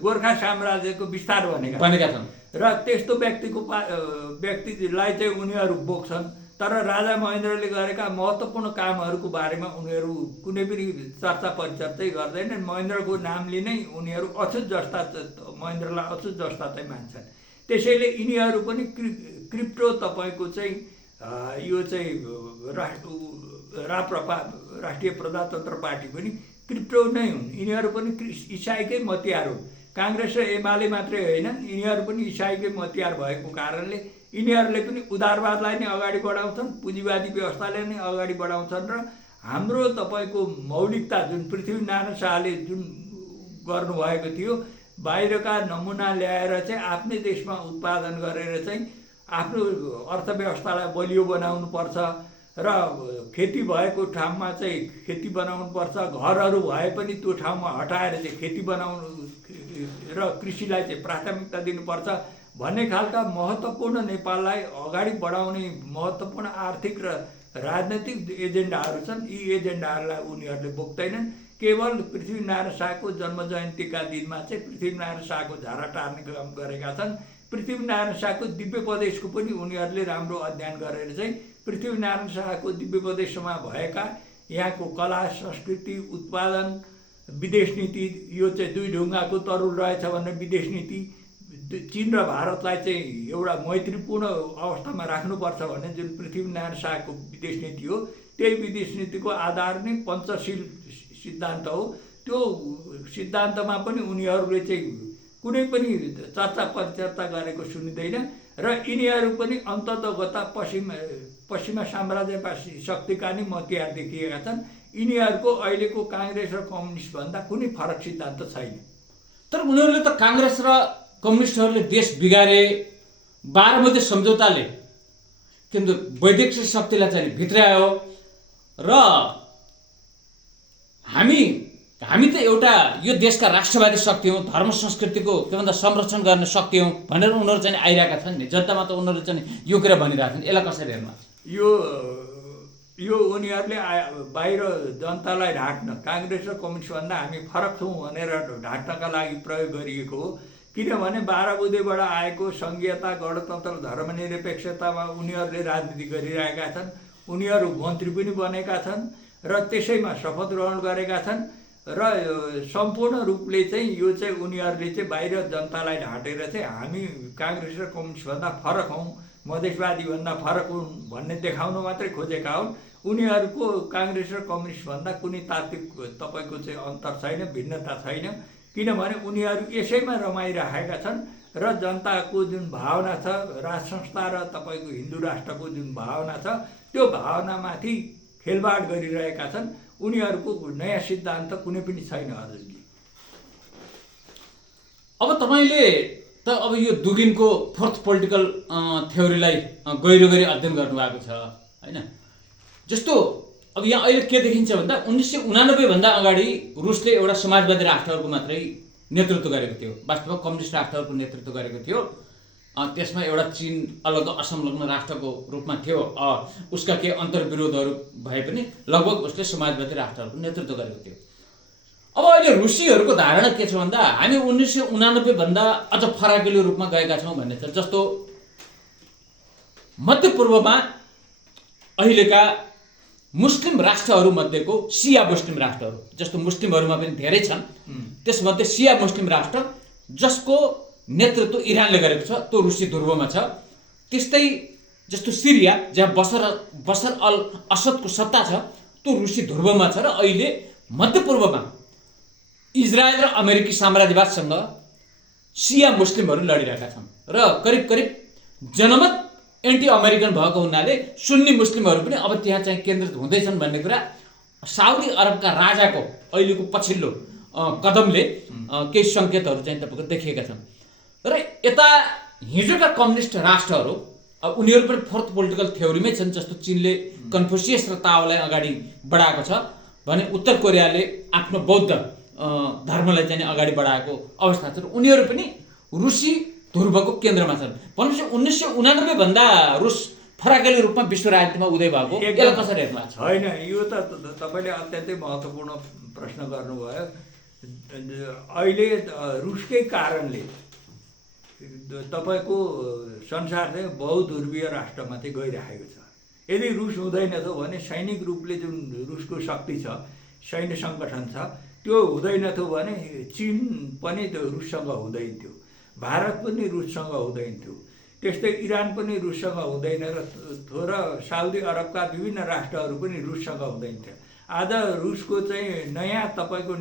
गोर्खा साम्राज्यको विस्तार भनेका छन् र त्यस्तो व्यक्तिलाई चाहिँ उनीहरू बोक्छन्। तर राजा महेन्द्रले गरेका महत्त्वपूर्ण कामहरूको बारेमा उनीहरू कुनै पनि चर्चा परिचर्चै गर्दैनन्। महेन्द्रको नाम लिनै उनीहरू अछुत जस्ता, महेन्द्रलाई अछुत जस्ता चाहिँ मान्छन्। त्यसैले यिनीहरू पनि क्रिप्टो तपाईँको चाहिँ यो चाहिँ राप्रपा राष्ट्रिय प्रजातन्त्र पार्टी पनि क्रिप्टो नै हुन्। यिनीहरू पनि इसाईकै मतियार हुन्। काङ्ग्रेस र एमाले मात्रै होइनन्, यिनीहरू पनि इसाईकै मतियार भएको कारणले यिनीहरूले पनि उदारवादलाई नै अगाडि बढाउँछन्, पुँजीवादी व्यवस्थालाई नै अगाडि बढाउँछन् र हाम्रो तपाईँको मौलिकता जुन पृथ्वीनारायण शाहले जुन गर्नुभएको थियो, बाहिरका नमुना ल्याएर चाहिँ आफ्नै देशमा उत्पादन गरेर चाहिँ आफ्नो अर्थव्यवस्थालाई बलियो बनाउनुपर्छ र खेती भएको ठाउँमा चाहिँ खेती बनाउनुपर्छ, घरहरू भए पनि त्यो ठाउँमा हटाएर चाहिँ खेती बनाउनु र कृषिलाई चाहिँ प्राथमिकता दिनुपर्छ भन्ने खालका महत्त्वपूर्ण नेपाललाई अगाडि बढाउने महत्त्वपूर्ण आर्थिक र राजनैतिक एजेन्डाहरू छन्। यी एजेन्डाहरूलाई उनीहरूले बोक्दैनन्। केवल पृथ्वीनारायण शाहको जन्म जयन्तीका दिनमा चाहिँ पृथ्वीनारायण शाहको झारा टार्ने काम गरेका छन्। पृथ्वीनारायण शाहको दिव्योपदेशको पनि उनीहरूले राम्रो अध्ययन गरेर चाहिँ पृथ्वीनारायण शाहको दिव्योपदेशमा भएका यहाँको कला संस्कृति उत्पादन विदेश नीति, यो चाहिँ दुई ढुङ्गाको तरुल रहेछ भन्ने विदेश नीति, चीन र भारतलाई चाहिँ एउटा मैत्रीपूर्ण अवस्थामा राख्नुपर्छ भन्ने जुन पृथ्वीनारायण शाहको विदेश नीति हो, त्यही विदेश नीतिको आधार नै पञ्चशील सिद्धान्त हो। त्यो सिद्धान्तमा पनि उनीहरूले चाहिँ कुनै पनि चर्चा परिचर्चा गरेको सुनिँदैन र यिनीहरू पनि अन्ततगता पश्चिमा साम्राज्यवासी शक्तिका नै मतियार देखिएका छन्। यिनीहरूको अहिलेको काङ्ग्रेस र कम्युनिस्टभन्दा कुनै फरक सिद्धान्त छैन। तर उनीहरूले त काङ्ग्रेस र कम्युनिस्टहरूले देश बिगारे, 12 मध्य सम्झौताले किन्तु वैदेशिक शक्तिलाई चाहिँ भित्रायो र हामी त एउटा यो देशका राष्ट्रवादी शक्ति हौँ, धर्म संस्कृतिको के भन्छ संरक्षण गर्ने शक्ति हौँ भनेर उनीहरू चाहिँ आइरहेका छन् नि। जनतामा त उनीहरूले चाहिँ यो कुरा भनिरहेका छन्। यसलाई कसरी हेर्नु? यो उनीहरूले बाहिर जनतालाई ढाँट्न, काङ्ग्रेस र कम्युनिस्टभन्दा हामी फरक छौँ भनेर ढाँट्नका लागि प्रयोग गरिएको हो। किनभने 12 बुँदेबाट आएको सङ्घीयता, गणतन्त्र, धर्मनिरपेक्षतामा उनीहरूले राजनीति गरिरहेका छन्। उनीहरू मन्त्री पनि बनेका छन् र त्यसैमा शपथ ग्रहण गरेका छन् र सम्पूर्ण रूपले चाहिँ यो चाहिँ उनीहरूले चाहिँ बाहिर जनतालाई ढाँटेर चाहिँ हामी काङ्ग्रेस र कम्युनिस्टभन्दा फरक हौँ, मधेसवादीभन्दा फरक हुन् भन्ने देखाउन मात्रै खोजेका हुन्। उनीहरूको काङ्ग्रेस र कम्युनिस्टभन्दा कुनै तात्विक तपाईँको चाहिँ अन्तर छैन, भिन्नता छैन। किनभने उनीहरू यसैमा रमाइरहेका छन् र जनताको जुन भावना छ, राज संस्था र तपाईँको हिन्दू राष्ट्रको जुन भावना छ, त्यो भावनामाथि खेलबाड गरिरहेका छन्। उनीहरूको नयाँ सिद्धान्त कुनै पनि छैन हजुरजी। अब तपाईँले त अब यो दुगिनको फोर्थ पोलिटिकल थ्योरीलाई गहिरो गरी अध्ययन गर्नुभएको छ होइन? जस्तो अब यहाँ अहिले के देखिन्छ भन्दा 1989 भन्दा अगाडि रुसले एउटा समाजवादी राष्ट्रहरूको मात्रै नेतृत्व गरेको थियो, वास्तवमा कम्युनिस्ट राष्ट्रहरूको नेतृत्व गरेको थियो। त्यसमा एउटा चीन अलग असंलग्न राष्ट्रको रूपमा थियो। उसका केही अन्तर्विरोधहरू भए पनि लगभग उसले समाजवादी राष्ट्रहरूको नेतृत्व गरेको थियो। अब अहिले रुसीहरूको धारणा के छ भन्दा हामी 1989 भन्दा अझ फराकिलो रूपमा गएका छौँ भन्ने छ। जस्तो मध्यपूर्वमा अहिलेका मुस्लिम राष्ट्रहरू मध्येको सिया मुस्लिम राष्ट्रहरू, जस्तो मुस्लिमहरूमा पनि धेरै छन्, त्यसमध्ये सिया मुस्लिम राष्ट्र जसको नेतृत्व इरानले गरेको छ त्यो रुसी ध्रुवमा छ। त्यस्तै जस्तो सिरिया जहाँ बसर अल असदको सत्ता छ त्यो रुसी ध्रुवमा छ। र अहिले मध्यपूर्वमा इजरायल र अमेरिकी साम्राज्यवादसँग सिया मुस्लिमहरू लडिरहेका छन् र करिब करिब जनमत एन्टी अमेरिकन भएको हुनाले सुन्नी मुस्लिमहरू पनि अब त्यहाँ चाहिँ केन्द्रित हुँदैछन् भन्ने कुरा साउदी अरबका राजाको अहिलेको पछिल्लो कदमले केही सङ्केतहरू चाहिँ तपाईँको देखिएका छन्। र यता हिजोका कम्युनिस्ट राष्ट्रहरू उनीहरू पनि फोर्थ पोलिटिकल थ्योरीमै छन्। जस्तो चीनले कन्फ्युसियस र ताओलाई अगाडि बढाएको छ भने उत्तर कोरियाले आफ्नो बौद्ध धर्मलाई चाहिँ अगाडि बढाएको अवस्था छ। उनीहरू पनि रुसी ध्रुवको केन्द्रमा छन्। भनेपछि 1989 भन्दा रुस फराकिलो रूपमा विश्व राजनीतिमा उदय भएको यसलाई कसरी हेर्नु भएको छ? होइन, यो त तपाईँले अत्यन्तै महत्त्वपूर्ण प्रश्न गर्नुभयो। अहिले रुसकै कारणले तपाईँको संसार चाहिँ बहुध्रुवीय राष्ट्रमा चाहिँ गइरहेको छ। यदि रुस हुँदैनथ्यो भने सैनिक रूपले जुन रुसको शक्ति छ, सैन्य सङ्गठन छ, त्यो हुँदैनथ्यो भने चीन पनि त्यो रुससँग हुँदैन थियो, भारत पनि रुससँग हुँदैन थियो, त्यस्तै इरान पनि रुससँग हुँदैन र साउदी अरबका विभिन्न राष्ट्रहरू पनि रुससँग हुँदैन थियो। आज रुसको चाहिँ नयाँ तपाईँको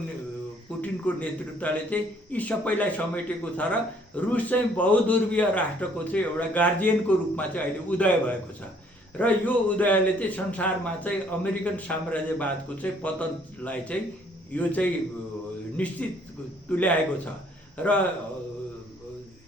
पुटिनको नेतृत्वले चाहिँ यी सबैलाई समेटेको छ र रुस चाहिँ बहुध्रुवीय राष्ट्रको चाहिँ एउटा गार्जियनको रूपमा चाहिँ अहिले उदय भएको छ। र यो उदयले चाहिँ संसारमा चाहिँ अमेरिकन साम्राज्यवादको चाहिँ पतनलाई चाहिँ यो चाहिँ निश्चित तुल्याएको छ। र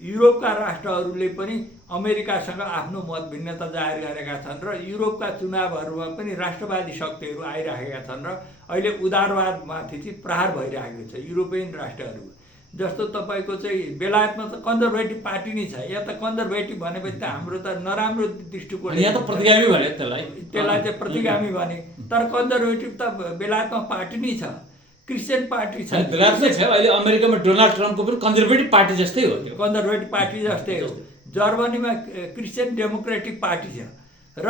युरोपका राष्ट्रहरूले पनि अमेरिकासँग आफ्नो मत भिन्नता जाहेर गरेका छन् र युरोपका चुनावहरूमा पनि राष्ट्रवादी शक्तिहरू आइराखेका छन् र अहिले उदारवादमाथि चाहिँ प्रहार भइरहेको छ युरोपियन राष्ट्रहरू। जस्तो तपाईँको चाहिँ बेलायतमा त कन्जर्भेटिभ पार्टी नै छ। यहाँ त कन्जर्भेटिभ भनेपछि त हाम्रो त नराम्रो दृष्टिकोण, यहाँ त प्रतिगामी भने त्यसलाई चाहिँ प्रतिगामी भने, तर कन्जर्भेटिभ त बेलायतमा पार्टी नै छ, क्रिस्चियन पार्टी छ। बेलायतमै छ अहिले। अमेरिकामा डोनाल्ड ट्रम्पको पनि कन्जर्भेटिभ पार्टी जस्तै हो त्यो, कन्जर्भेटिभ पार्टी जस्तै हो। जर्मनीमा क्रिस्चियन डेमोक्रेटिक पार्टी छ र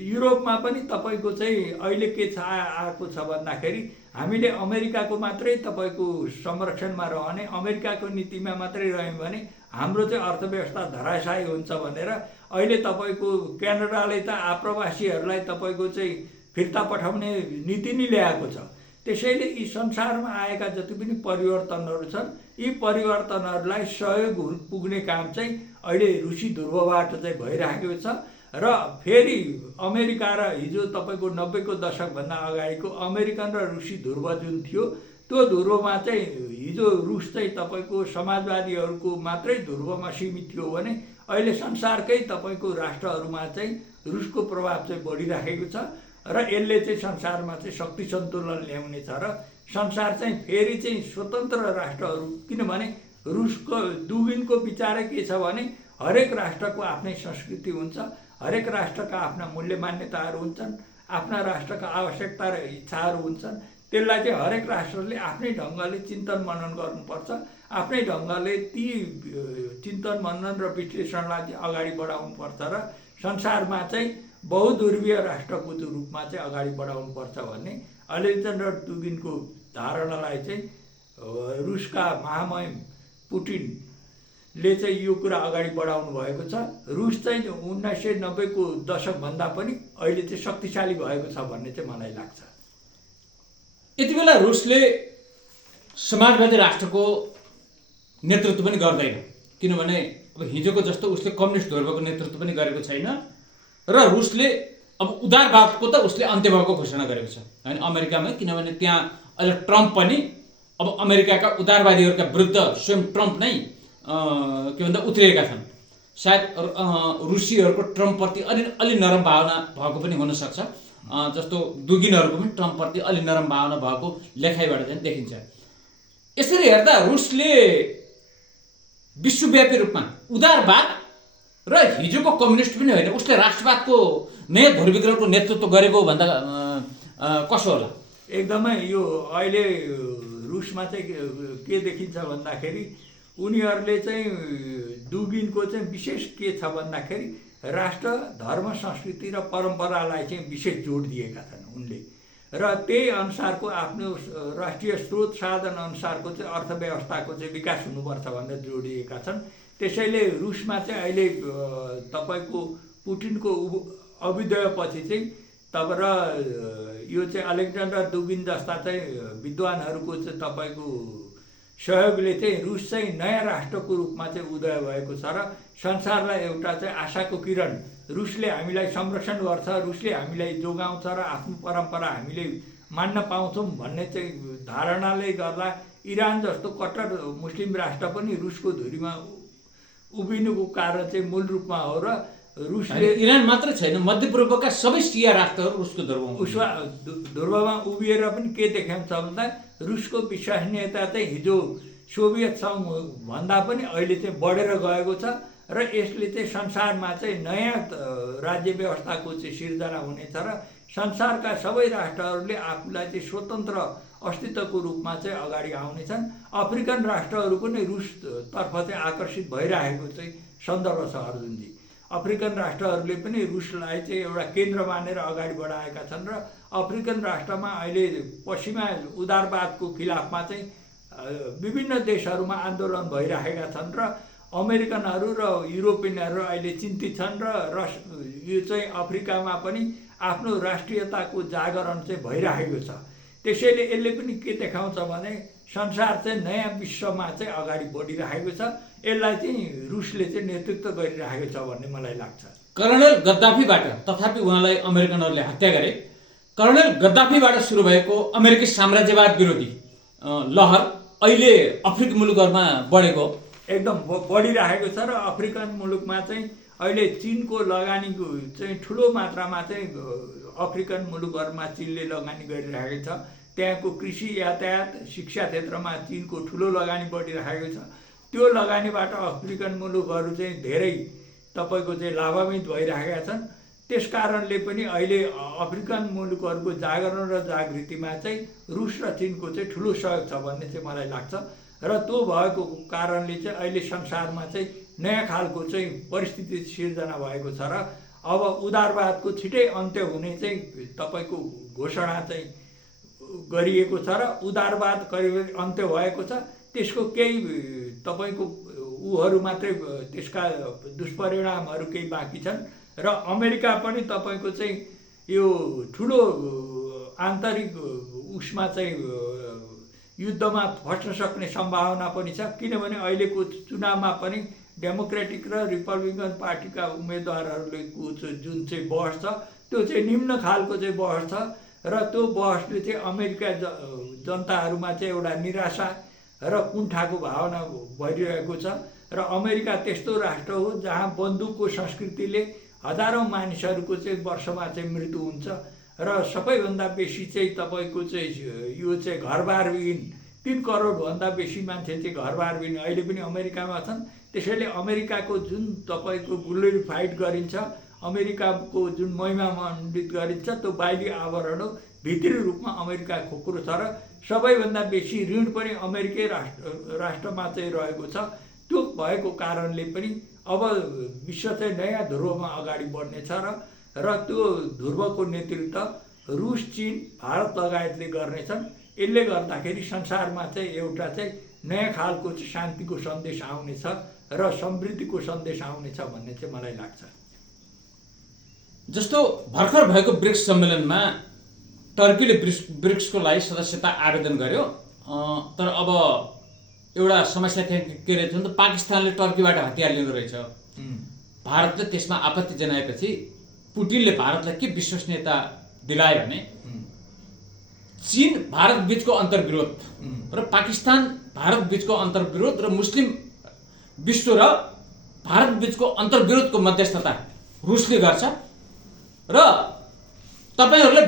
युरोपमा पनि तपाईँको चाहिँ अहिले के छ आएको छ भन्दाखेरि हामीले अमेरिकाको मात्रै तपाईँको संरक्षणमा रहने, अमेरिकाको नीतिमा मात्रै रह्यौँ भने हाम्रो चाहिँ अर्थव्यवस्था धराशायी हुन्छ भनेर अहिले तपाईँको क्यानाडाले त आप्रवासीहरूलाई तपाईँको चाहिँ फिर्ता पठाउने नीति नै ल्याएको छ। त्यसैले यी संसारमा आएका जति पनि परिवर्तनहरू छन् यी परिवर्तनहरूलाई सहयोग पुग्ने काम चाहिँ अहिले रुसी ध्रुवबाट चाहिँ भइरहेको छ र फेरि अमेरिका र हिजो तपाईँको 90को दशकभन्दा अगाडिको अमेरिकन र रुसी ध्रुव जुन थियो त्यो ध्रुवमा चाहिँ हिजो रुस चाहिँ तपाईँको समाजवादीहरूको मात्रै ध्रुवमा सीमित थियो भने अहिले संसारकै तपाईँको राष्ट्रहरूमा चाहिँ रुसको प्रभाव चाहिँ बढिराखेको छ र यसले चाहिँ संसारमा चाहिँ शक्ति सन्तुलन ल्याउने छ र संसार चाहिँ फेरि चाहिँ स्वतन्त्र राष्ट्रहरू, किनभने रुसको दुगिनको विचारै के छ भने हरेक राष्ट्रको आफ्नै संस्कृति हुन्छ, हरेक राष्ट्रका आफ्ना मूल्य मान्यताहरू हुन्छन्, आफ्ना राष्ट्रका आवश्यकता र इच्छाहरू हुन्छन्। त्यसलाई चाहिँ हरेक राष्ट्रले आफ्नै ढङ्गले चिन्तन मनन गर्नुपर्छ, आफ्नै ढङ्गले ती चिन्तन मनन र विश्लेषणलाई चाहिँ अगाडि बढाउनुपर्छ र संसारमा चाहिँ बहुध्रुवीय राष्ट्रको रूपमा चाहिँ अगाडि बढाउनुपर्छ भन्ने अलेक्जेन्डर दुगिनको धारणालाई चाहिँ रुसका महामहिम पुटिनले चाहिँ यो कुरा अगाडि बढाउनु भएको छ। रुस चाहिँ 1990को दशकभन्दा पनि अहिले चाहिँ शक्तिशाली भएको छ भन्ने चाहिँ मलाई लाग्छ। यति बेला रुसले समाजवादी राष्ट्रको नेतृत्व पनि गर्दैन, किनभने अब हिजोको जस्तो उसले कम्युनिस्ट ध्रुवको नेतृत्व पनि गरेको छैन र रुसले अब उदारवादको त उसले अन्त्य भएको घोषणा गरेको छ हैन अमेरिकामै। किनभने त्यहाँ अहिले ट्रम्प पनि अब अमेरिकाका उदारवादीहरूका विरुद्ध स्वयं ट्रम्प नै के भन्दा उत्रिएका छन्। सायद रुसीहरूको ट्रम्पप्रति अलि नरम भावना भएको पनि हुनसक्छ, जस्तो दुगिनहरूको पनि ट्रम्पप्रति अलि नरम भावना भएको लेखाइबाट चाहिँ देखिन्छ। यसरी हेर्दा रुसले विश्वव्यापी रूपमा उदारवाद र हिजोको कम्युनिस्ट पनि होइन, उसले राष्ट्रवादको नयाँ ध्रुवीकरणको नेतृत्व गरेको भन्दा कसो होला? एकदमै यो अहिले रुसमा चाहिँ के देखिन्छ भन्दाखेरि उनीहरूले चाहिँ दुगिनको चाहिँ विशेष के छ भन्दाखेरि राष्ट्र, धर्म, संस्कृति र परम्परालाई चाहिँ विशेष जोड दिएका छन् उनले र त्यही अनुसारको आफ्नो राष्ट्रिय स्रोत साधन अनुसारको चाहिँ अर्थव्यवस्थाको चाहिँ विकास हुनुपर्छ भनेर जोडिएका छन्। त्यसैले रुसमा चाहिँ अहिले तपाईँको पुटिनको अभ्युदयपछि चाहिँ तब र यो चाहिँ अलेक्जेन्डर दुगिन जस्ता चाहिँ विद्वानहरूको चाहिँ तपाईँको सहयोगले चाहिँ रुस चाहिँ नयाँ राष्ट्रको रूपमा चाहिँ उदय भएको छ र संसारलाई एउटा चाहिँ आशाको किरण, रुसले हामीलाई संरक्षण गर्छ, रुसले हामीलाई जोगाउँछ र आफ्नो परम्परा हामीले मान्न पाउँछौँ भन्ने चाहिँ धारणाले गर्दा इरान जस्तो कट्टर मुस्लिम राष्ट्र पनि रुसको धुरीमा उभिनुको कारण चाहिँ मूल रूपमा हो र रुसले इरान मात्रै छैन, मध्यपूर्वका सबै सिया राष्ट्रहरू रुसको ध्रुवमा उभिएर पनि के देखाउँछ भन्दा रुसको विश्वसनीयता चाहिँ हिजो सोभियत सङ्घ भन्दा पनि अहिले चाहिँ बढेर गएको छ र यसले चाहिँ संसारमा चाहिँ नयाँ राज्य व्यवस्थाको चाहिँ सिर्जना हुनेछ र संसारका सबै राष्ट्रहरूले आफूलाई चाहिँ स्वतन्त्र अस्तित्वको रूपमा चाहिँ अगाडि आउनेछन्। अफ्रिकन राष्ट्रहरू पनि रुसतर्फ चाहिँ आकर्षित भइरहेको चाहिँ सन्दर्भ छ अर्जुनजी। अफ्रिकन राष्ट्रहरूले पनि रुसलाई चाहिँ एउटा केन्द्र मानेर अगाडि बढाएका छन् र अफ्रिकन राष्ट्रमा अहिले पश्चिमा उदारवादको खिलाफमा चाहिँ विभिन्न देशहरूमा आन्दोलन भइरहेका छन् र अमेरिकनहरू र युरोपियनहरू अहिले चिन्तित छन् र यो चाहिँ अफ्रिकामा पनि आफ्नो राष्ट्रियताको जागरण चाहिँ भइरहेको छ। त्यसैले यसले पनि के देखाउँछ भने संसार चाहिँ नयाँ विश्वमा चाहिँ अगाडि बढिरहेको छ, यसलाई चाहिँ रुसले चाहिँ नेतृत्व गरिरहेको छ भन्ने मलाई लाग्छ। कर्णेल गद्दाफीबाट, तथापि उहाँलाई अमेरिकनहरूले हत्या गरे, कर्णेल गद्दाफीबाट सुरु भएको अमेरिकी साम्राज्यवाद विरोधी लहर अहिले अफ्रिकी मुलुकहरूमा बढेको एकदम बढिरहेको छ र अफ्रिकन मुलुकमा चाहिँ अहिले चिनको लगानीको चाहिँ ठुलो मात्रामा चाहिँ अफ्रिकन मुलुकहरूमा चिनले लगानी गरिरहेको छ। त्यहाँको कृषि, यातायात, शिक्षा क्षेत्रमा चिनको ठुलो लगानी बढिरहेको छ। त्यो लगानीबाट अफ्रिकन मुलुकहरू चाहिँ धेरै तपाईँको चाहिँ लाभान्वित भइरहेका छन्। त्यस कारणले पनि अहिले अफ्रिकन मुलुकहरूको जागरण र जागृतिमा चाहिँ रुस र चिनको चाहिँ ठुलो सहयोग छ भन्ने चाहिँ मलाई लाग्छ। र त्यो भएको कारणले चाहिँ अहिले संसारमा चाहिँ नयाँ खालको चाहिँ परिस्थिति सिर्जना भएको छ र अब उदारवादको छिटै अन्त्य हुने चाहिँ तपाईँको घोषणा चाहिँ गरिएको छ र उदारवाद करिब अन्त्य भएको छ। त्यसको केही तपाईँको उहरू मात्रै, त्यसका दुष्परिणामहरू केही बाँकी छन्। र अमेरिका पनि तपाईँको चाहिँ यो ठुलो आन्तरिक उसमा चाहिँ युद्धमा फस्न सक्ने सम्भावना पनि छ। किनभने अहिलेको चुनावमा पनि डेमोक्रेटिक र रिपब्लिकन पार्टीका उम्मेदवारहरूले जुन चाहिँ बहस छ त्यो चाहिँ निम्न खालको चाहिँ बहस छ र त्यो बहसले चाहिँ अमेरिका जनताहरूमा चाहिँ एउटा निराशा र कुण्ठाको भावना भइरहेको छ। र अमेरिका त्यस्तो राष्ट्र हो जहाँ बन्दुकको संस्कृतिले हजारौँ मानिसहरूको चाहिँ वर्षमा चाहिँ मृत्यु हुन्छ र सबैभन्दा बेसी चाहिँ तपाईँको चाहिँ यो चाहिँ घरबारविहीन 3 करोडभन्दा बेसी मान्छे चाहिँ घरबारविहीन अहिले पनि अमेरिकामा छन्। त्यसैले अमेरिकाको जुन तपाईँको ग्लोरिफाइड गरिन्छ, अमेरिकाको जुन महिमा मण्डित गरिन्छ, त्यो बाहिरी आवरण हो। भित्री रूपमा अमेरिका खोक्रो छ र सबैभन्दा बेसी ऋण पनि अमेरिकै राष्ट्रमा चाहिँ रहेको छ। त्यो भएको कारणले पनि अब विश्व चाहिँ नयाँ ध्रुवमा अगाडि बढ्नेछ र त्यो ध्रुवको नेतृत्व रुस, चिन, भारत लगायतले गर्नेछन्। यसले गर्दाखेरि संसारमा चाहिँ एउटा चाहिँ नयाँ खालको शान्तिको सन्देश आउनेछ र समृद्धिको सन्देश आउनेछ भन्ने चाहिँ मलाई लाग्छ। जस्तो भर्खर भएको ब्रिक्स सम्मेलनमा टर्कीले ब्रिक्सको लागि सदस्यता आवेदन गर्यो, तर अब एउटा समस्या त्यहाँ के रहेछ भने पाकिस्तानले टर्कीबाट हतियार लिँदो रहेछ। भारतले त्यसमा आपत्ति जनाएपछि पुटिनले भारतलाई के विश्वसनीयता दिलायो भने चीन भारत बीचको अन्तर्विरोध र पाकिस्तान भारत बीचको अन्तर्विरोध र मुस्लिम विश्व र भारत बीचको अन्तर्विरोधको मध्यस्थता रुसले गर्छ र तपाईहरुलाई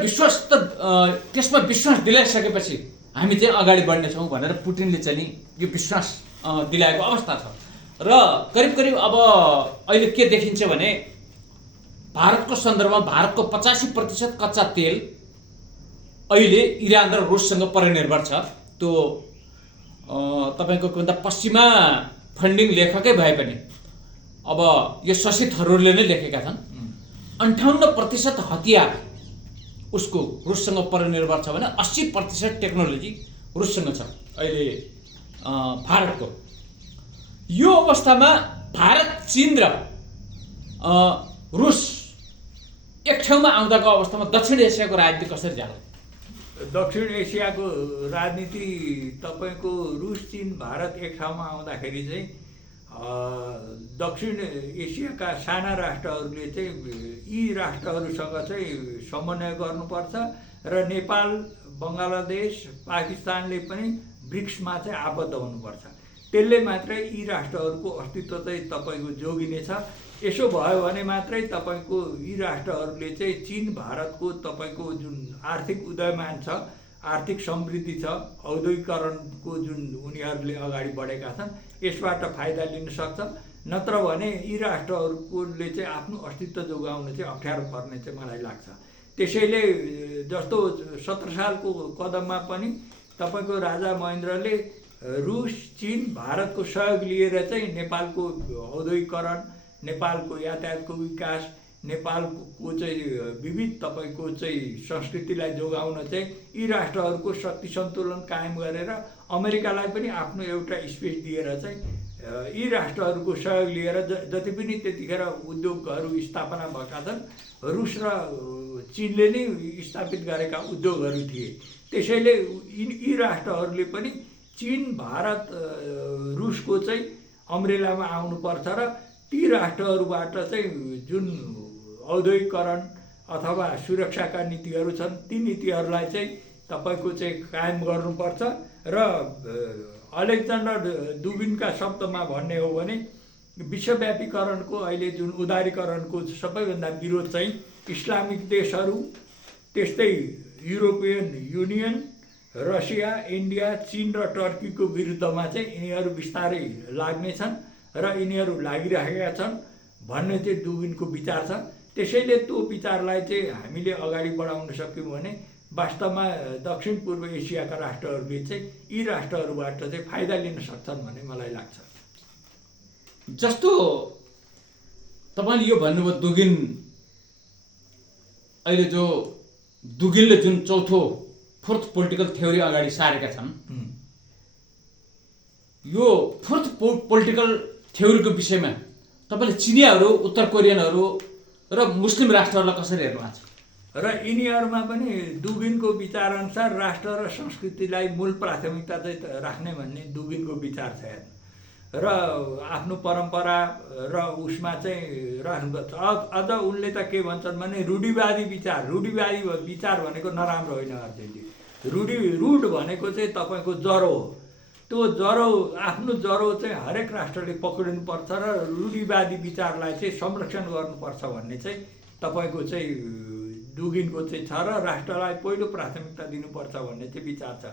त्यसमा विश्वास दिलाइसकेपछि हामी चाहिँ अगाडि बढ्नेछौँ भनेर पुटिनले चाहिँ नि यो विश्वास दिलाएको अवस्था छ। र करिब अब अहिले के देखिन्छ भने भारतको सन्दर्भमा भारतको 85% कच्चा तेल अहिले इरान र रुससँग परिनिर्भर छ। त्यो तपाईको के भन्दा पश्चिमा फन्डिङ लेखकै भए पनि अब यो शशि थरूरले नै लेखेका छन् 58% हतियार उसको रुससँग परिनिर्भर छ भने 80% टेक्नोलोजी रुससँग छ अहिले भारतको। यो अवस्थामा भारत, चीन र रुस एक ठाउँमा आउँदाको अवस्थामा दक्षिण एसियाको राजनीति कसरी जाला? दक्षिण एसियाको राजनीति तपाईको रुस, चीन, भारत एक ठाउँमा आउँदाखेरि चाहिँ दक्षिण एसियाका साना राष्ट्रहरूले चाहिँ यी राष्ट्रहरूसँग चाहिँ समन्वय गर्नुपर्छ र नेपाल, बङ्गलादेश, पाकिस्तानले पनि ब्रिक्समा चाहिँ आबद्ध हुनुपर्छ। त्यसले मात्रै यी राष्ट्रहरूको अस्तित्व चाहिँ तपाईँको जोगिनेछ। यसो भयो भने मात्रै तपाईँको यी राष्ट्रहरूले चाहिँ चीन, भारतको तपाईँको जुन आर्थिक उदयमान छ, आर्थिक समृद्धि छ, औद्योगिकरणको जुन उनीहरूले अगाडि बढेका छन्, यसबाट फाइदा लिन सक्छ। नत्र भने यी राष्ट्रहरूले चाहिँ आफ्नो अस्तित्व जोगाउन चाहिँ अप्ठ्यारो पर्ने चाहिँ मलाई लाग्छ। त्यसैले जस्तो 17 सालको कदममा पनि तपाईँको राजा महेन्द्रले रुस, चीन, भारतको सहयोग लिएर चाहिँ नेपालको औद्योगिकरण, नेपालको यातायातको विकास, नेपालको चाहिँ विविध तपाईँको चाहिँ संस्कृतिलाई जोगाउन चाहिँ यी राष्ट्रहरूको शक्ति सन्तुलन कायम गरेर अमेरिकालाई पनि आफ्नो एउटा स्पेस दिएर चाहिँ यी राष्ट्रहरूको सहयोग लिएर जति पनि त्यतिखेर उद्योगहरू स्थापना भएका छन् रुस र चीनले नै स्थापित गरेका उद्योगहरू थिए। त्यसैले यी राष्ट्रहरूले पनि चीन, भारत, रुसको चाहिँ अम्ब्रेलामा आउनुपर्छ र ती राष्ट्रहरूबाट चाहिँ जुन औद्योगिकरण अथवा सुरक्षाका नीतिहरू छन् ती नीतिहरूलाई चाहिँ तपाईँको चाहिँ कायम गर्नुपर्छ र अलेक्जेन्डर दुगिनका शब्दमा भन्ने हो भने विश्वव्यापीकरणको अहिले जुन उदारीकरणको सबैभन्दा विरोध चाहिँ इस्लामिक देशहरू, त्यस्तै युरोपियन युनियन, रसिया, इन्डिया, चीन र टर्कीको विरुद्धमा चाहिँ यिनीहरू बिस्तारै लाग्नेछन् र यिनीहरू लागिरहेका छन् भन्ने चाहिँ दुगिनको विचार छ। त्यसैले त्यो विचारलाई चाहिँ हामीले अगाडि बढाउन सक्यौँ भने वास्तवमा दक्षिण पूर्व एसियाका राष्ट्रहरूले चाहिँ यी राष्ट्रहरूबाट चाहिँ फाइदा लिन सक्छन् भन्ने मलाई लाग्छ। जस्तो तपाईँले यो भन्नुभयो दुगिन, अहिले जो दुगिनले जुन चौथो फोर्थ पोलिटिकल थ्योरी अगाडि सारेका छन्, यो फोर्थ पोलिटिकल थ्योरीको विषयमा तपाईँले चिनियाहरू, उत्तर कोरियनहरू र मुस्लिम राष्ट्रहरूलाई कसरी हेर्नु भएको छ? र यिनीहरूमा पनि दुगिनको विचारअनुसार राष्ट्र र संस्कृतिलाई मूल प्राथमिकता चाहिँ राख्ने भन्ने दुगिनको विचार छ हेर्नु, र आफ्नो परम्परा र उसमा चाहिँ राख्नुपर्छ। अझ उनले त के भन्छन् भने रूढिवादी विचार भनेको नराम्रो होइन अर्जेन्टी, रूढ भनेको चाहिँ तपाईँको जरो हो। त्यो जरो, आफ्नो जरो चाहिँ हरेक राष्ट्रले पक्रिनुपर्छ र रूढिवादी विचारलाई चाहिँ संरक्षण गर्नुपर्छ भन्ने चाहिँ तपाईँको चाहिँ दुगिनको चाहिँ छ र राष्ट्रलाई पहिलो प्राथमिकता दिनुपर्छ भन्ने चाहिँ विचार छ।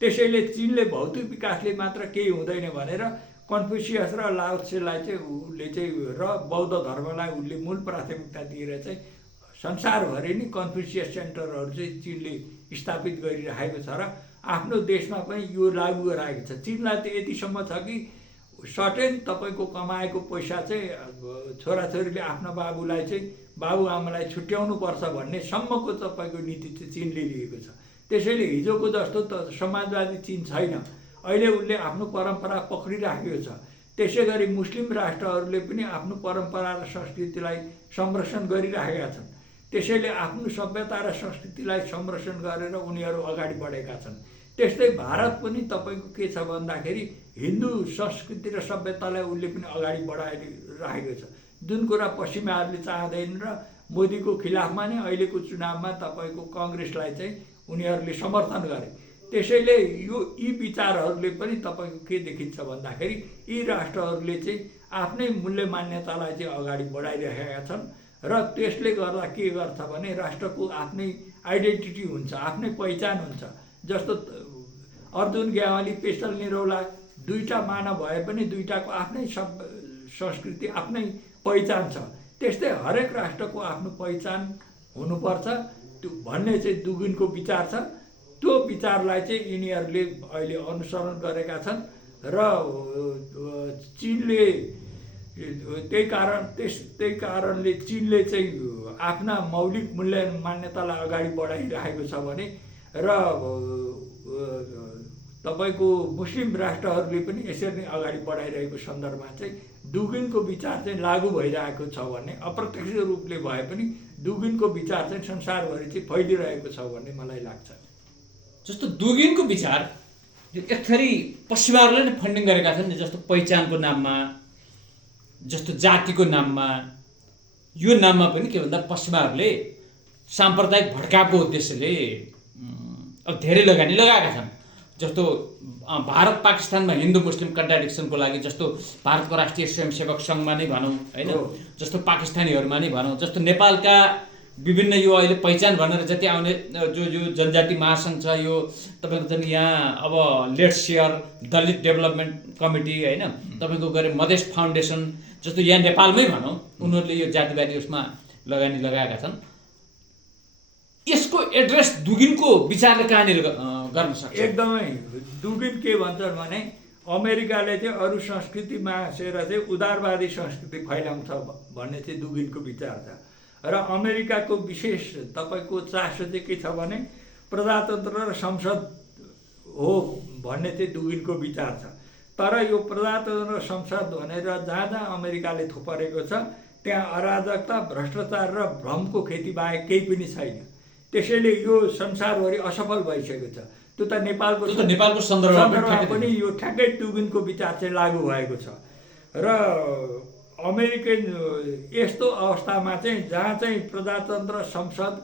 त्यसैले चीनले भौतिक विकासले मात्र केही हुँदैन भनेर कन्फ्युसियस र लाओत्सेलाई चाहिँ उसले चाहिँ र बौद्ध धर्मलाई उसले मूल प्राथमिकता दिएर चाहिँ संसारभरि नै कन्फ्युसियस सेन्टरहरू चाहिँ चीनले स्थापित गरिरहेको छ र आफ्नो देशमा पनि यो लागू गराएको छ। चीनलाई त यतिसम्म छ कि सर्टेन तपाईँको कमाएको पैसा चाहिँ छोराछोरीले आफ्ना बाबुलाई चाहिँ बाबुआमालाई छुट्याउनुपर्छ भन्ने सम्मको तपाईँको नीति चाहिँ चीनले लिएको छ। त्यसैले हिजोको जस्तो त समाजवादी चीन छैन, अहिले उसले आफ्नो परम्परा पक्रिराखेको छ। त्यसै गरी मुस्लिम राष्ट्रहरूले पनि आफ्नो परम्परा र संस्कृतिलाई संरक्षण गरिराखेका छन्। त्यसैले आफ्नो सभ्यता र संस्कृतिलाई संरक्षण गरेर उनीहरू अगाडि बढेका छन्। त्यस्तै भारत पनि तपाईँको के छ भन्दाखेरि हिन्दू संस्कृति र सभ्यतालाई उसले पनि अगाडि बढाइरहेको छ, जुन कुरा पश्चिमाहरूले चाहँदैन र मोदीको खिलाफमा नै अहिलेको चुनावमा तपाईँको कङ्ग्रेसलाई चाहिँ उनीहरूले समर्थन गरे। त्यसैले यी विचारहरूले पनि तपाईँको के देखिन्छ भन्दाखेरि यी राष्ट्रहरूले चाहिँ आफ्नै मूल्य मान्यतालाई चाहिँ अगाडि बढाइरहेका छन् र त्यसले गर्दा के गर्छ भने राष्ट्रको आफ्नै आइडेन्टिटी हुन्छ, आफ्नै पहिचान हुन्छ। जस्तो अर्जुन ग्यावाली, पेशल निरौला दुईटा मानव भए पनि दुईटाको आफ्नै संस्कृति, आफ्नै पहिचान छ। त्यस्तै हरेक राष्ट्रको आफ्नो पहिचान हुनुपर्छ त्यो भन्ने चाहिँ दुगिनको विचार छ। त्यो विचारलाई चाहिँ यिनीहरूले अहिले अनुसरण गरेका छन् र चीनले त्यही कारणले चीनले चाहिँ आफ्ना मौलिक मूल्य मान्यतालाई अगाडि बढाइरहेको छ भने र तपाईँको मुस्लिम राष्ट्रहरूले पनि यसरी नै अगाडि बढाइरहेको सन्दर्भमा चाहिँ दुगिनको विचार चाहिँ लागू भइरहेको छ भन्ने, अप्रत्यक्ष रूपले भए पनि दुगिनको विचार चाहिँ संसारभरि चाहिँ फैलिरहेको छ भन्ने मलाई लाग्छ। जस्तो दुगिनको विचार एक थरी पश्चिमाहरूले नै फन्डिङ गरेका छन् नि, जस्तो पहिचानको नाममा, जस्तो जातिको नाममा, यो नाममा पनि के भन्दा पश्चिमाहरूले साम्प्रदायिक भड्कावको उद्देश्यले अब धेरै लगानी लगाएका छन्। जस्तो भारत पाकिस्तानमा हिन्दू मुस्लिम कन्ट्राडिक्सनको लागि, जस्तो भारतको राष्ट्रिय स्वयंसेवक सङ्घमा नै भनौँ होइन, जस्तो पाकिस्तानीहरूमा नै भनौँ, जस्तो नेपालका विभिन्न यो अहिले पहिचान भनेर जति आउने जो जनजाति महासङ्घ छ, यो तपाईँको चाहिँ यहाँ अब let's share, Dalit development committee होइन, तपाईँको गरे मधेस फाउन्डेसन, जस्तो यहाँ नेपालमै भनौँ उनीहरूले यो जातिवादी उसमा लगानी लगाएका छन्। यसको एड्रेस दुगिनको विचारले कहाँनिर गर्न सक्छ? एकदमै दुगिन के भन्छन् भने अमेरिकाले चाहिँ अरू संस्कृतिमा आसेर चाहिँ उदारवादी संस्कृति फैलाउँछ भन्ने चाहिँ दुगिनको विचार छ। र अमेरिकाको विशेष तपाईँको चासो चाहिँ के छ भने प्रजातन्त्र र संसद हो भन्ने चाहिँ दुगिनको विचार छ। तर यो प्रजातन्त्र र संसद भनेर जहाँ जहाँ अमेरिकाले थुपारेको छ त्यहाँ अराजकता, भ्रष्टाचार र भ्रमको खेती बाहेक केही पनि छैन। त्यसैले यो संसारभरि असफल भइसकेको छ। त्यो त नेपालको सन्दर्भमा पनि यो ठ्याक्कै दुगिनको विचार चाहिँ लागू भएको छ। र अमेरिकन यस्तो अवस्थामा चाहिँ जहाँ चाहिँ प्रजातन्त्र, संसद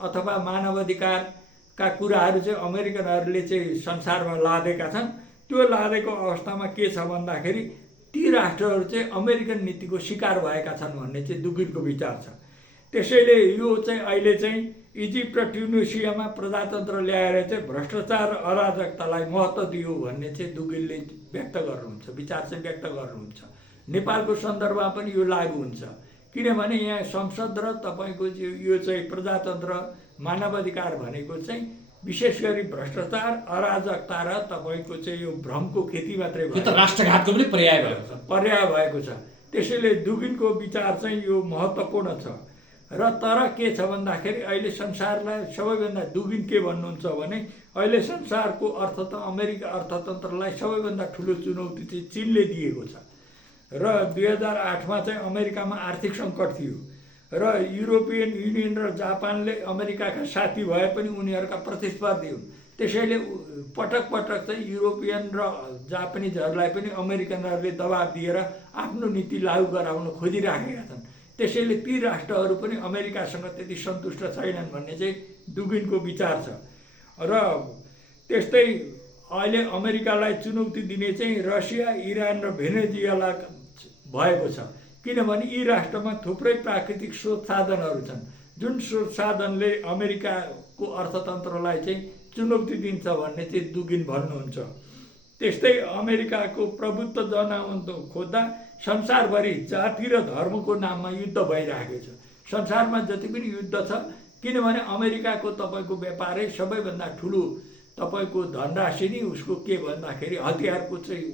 अथवा मानवाधिकारका कुराहरू चाहिँ अमेरिकनहरूले चाहिँ संसारमा लादेका छन्, त्यो लादेको अवस्थामा के छ भन्दाखेरि ती राष्ट्रहरू चाहिँ अमेरिकन नीतिको शिकार भएका छन् भन्ने चाहिँ दुगिलको विचार छ। त्यसैले यो चाहिँ अहिले चाहिँ इजिप्ट र ट्युनिसियामा प्रजातन्त्र ल्याएर चाहिँ भ्रष्टाचार र अराजकतालाई महत्त्व दियो भन्ने चाहिँ दुगिलले व्यक्त गर्नुहुन्छ, विचार चाहिँ व्यक्त गर्नुहुन्छ। नेपालको सन्दर्भमा पनि यो लागू हुन्छ, किनभने यहाँ संसद र तपाईँको यो चाहिँ प्रजातन्त्र मानवाधिकार भनेको चाहिँ विशेष गरी भ्रष्टाचार अराजकता र तपाईँको चाहिँ यो भ्रमको खेती मात्रै भयो। यो त राष्ट्रघातको पनि पर्याय भएको छ। त्यसैले दुगिलको विचार चाहिँ यो महत्त्वपूर्ण छ। र तर के छ भन्दाखेरि अहिले संसारलाई सबैभन्दा दुगिल के भन्नुहुन्छ भने अहिले संसारको अमेरिका अर्थतन्त्रलाई सबैभन्दा ठुलो चुनौती चाहिँ चीनले दिएको छ। र 2008मा चाहिँ अमेरिकामा आर्थिक सङ्कट थियो र युरोपियन युनियन र जापानले अमेरिकाका साथी भए पनि उनीहरूका प्रतिस्पर्धी हुन्। त्यसैले पटक पटक चाहिँ युरोपियन र जापानिजहरूलाई पनि अमेरिकनहरूले दबाब दिएर आफ्नो नीति लागू गराउन खोजिराखेका छन्। त्यसैले ती राष्ट्रहरू पनि अमेरिकासँग त्यति सन्तुष्ट छैनन् भन्ने चाहिँ दुगिलको विचार छ। र त्यस्तै अहिले अमेरिकालाई चुनौती दिने चाहिँ रसिया, इरान र भेनेजुएला भएको छ, किनभने यी राष्ट्रमा थुप्रै प्राकृतिक स्रोत साधनहरू छन् जुन स्रोत साधनले अमेरिकाको अर्थतन्त्रलाई चाहिँ चुनौती दिन्छ भन्ने चाहिँ दुगिल भन्नुहुन्छ। त्यस्तै अमेरिकाको प्रभुत्व जनाउन खोज्दा संसारभरि जाति र धर्मको नाममा युद्ध भइरहेको छ। संसारमा जति पनि युद्ध छ, किनभने अमेरिकाको तपाईँको व्यापारै सबैभन्दा ठुलो तपाईँको धनराशि नै उसको के भन्दाखेरि हतियारको चाहिँ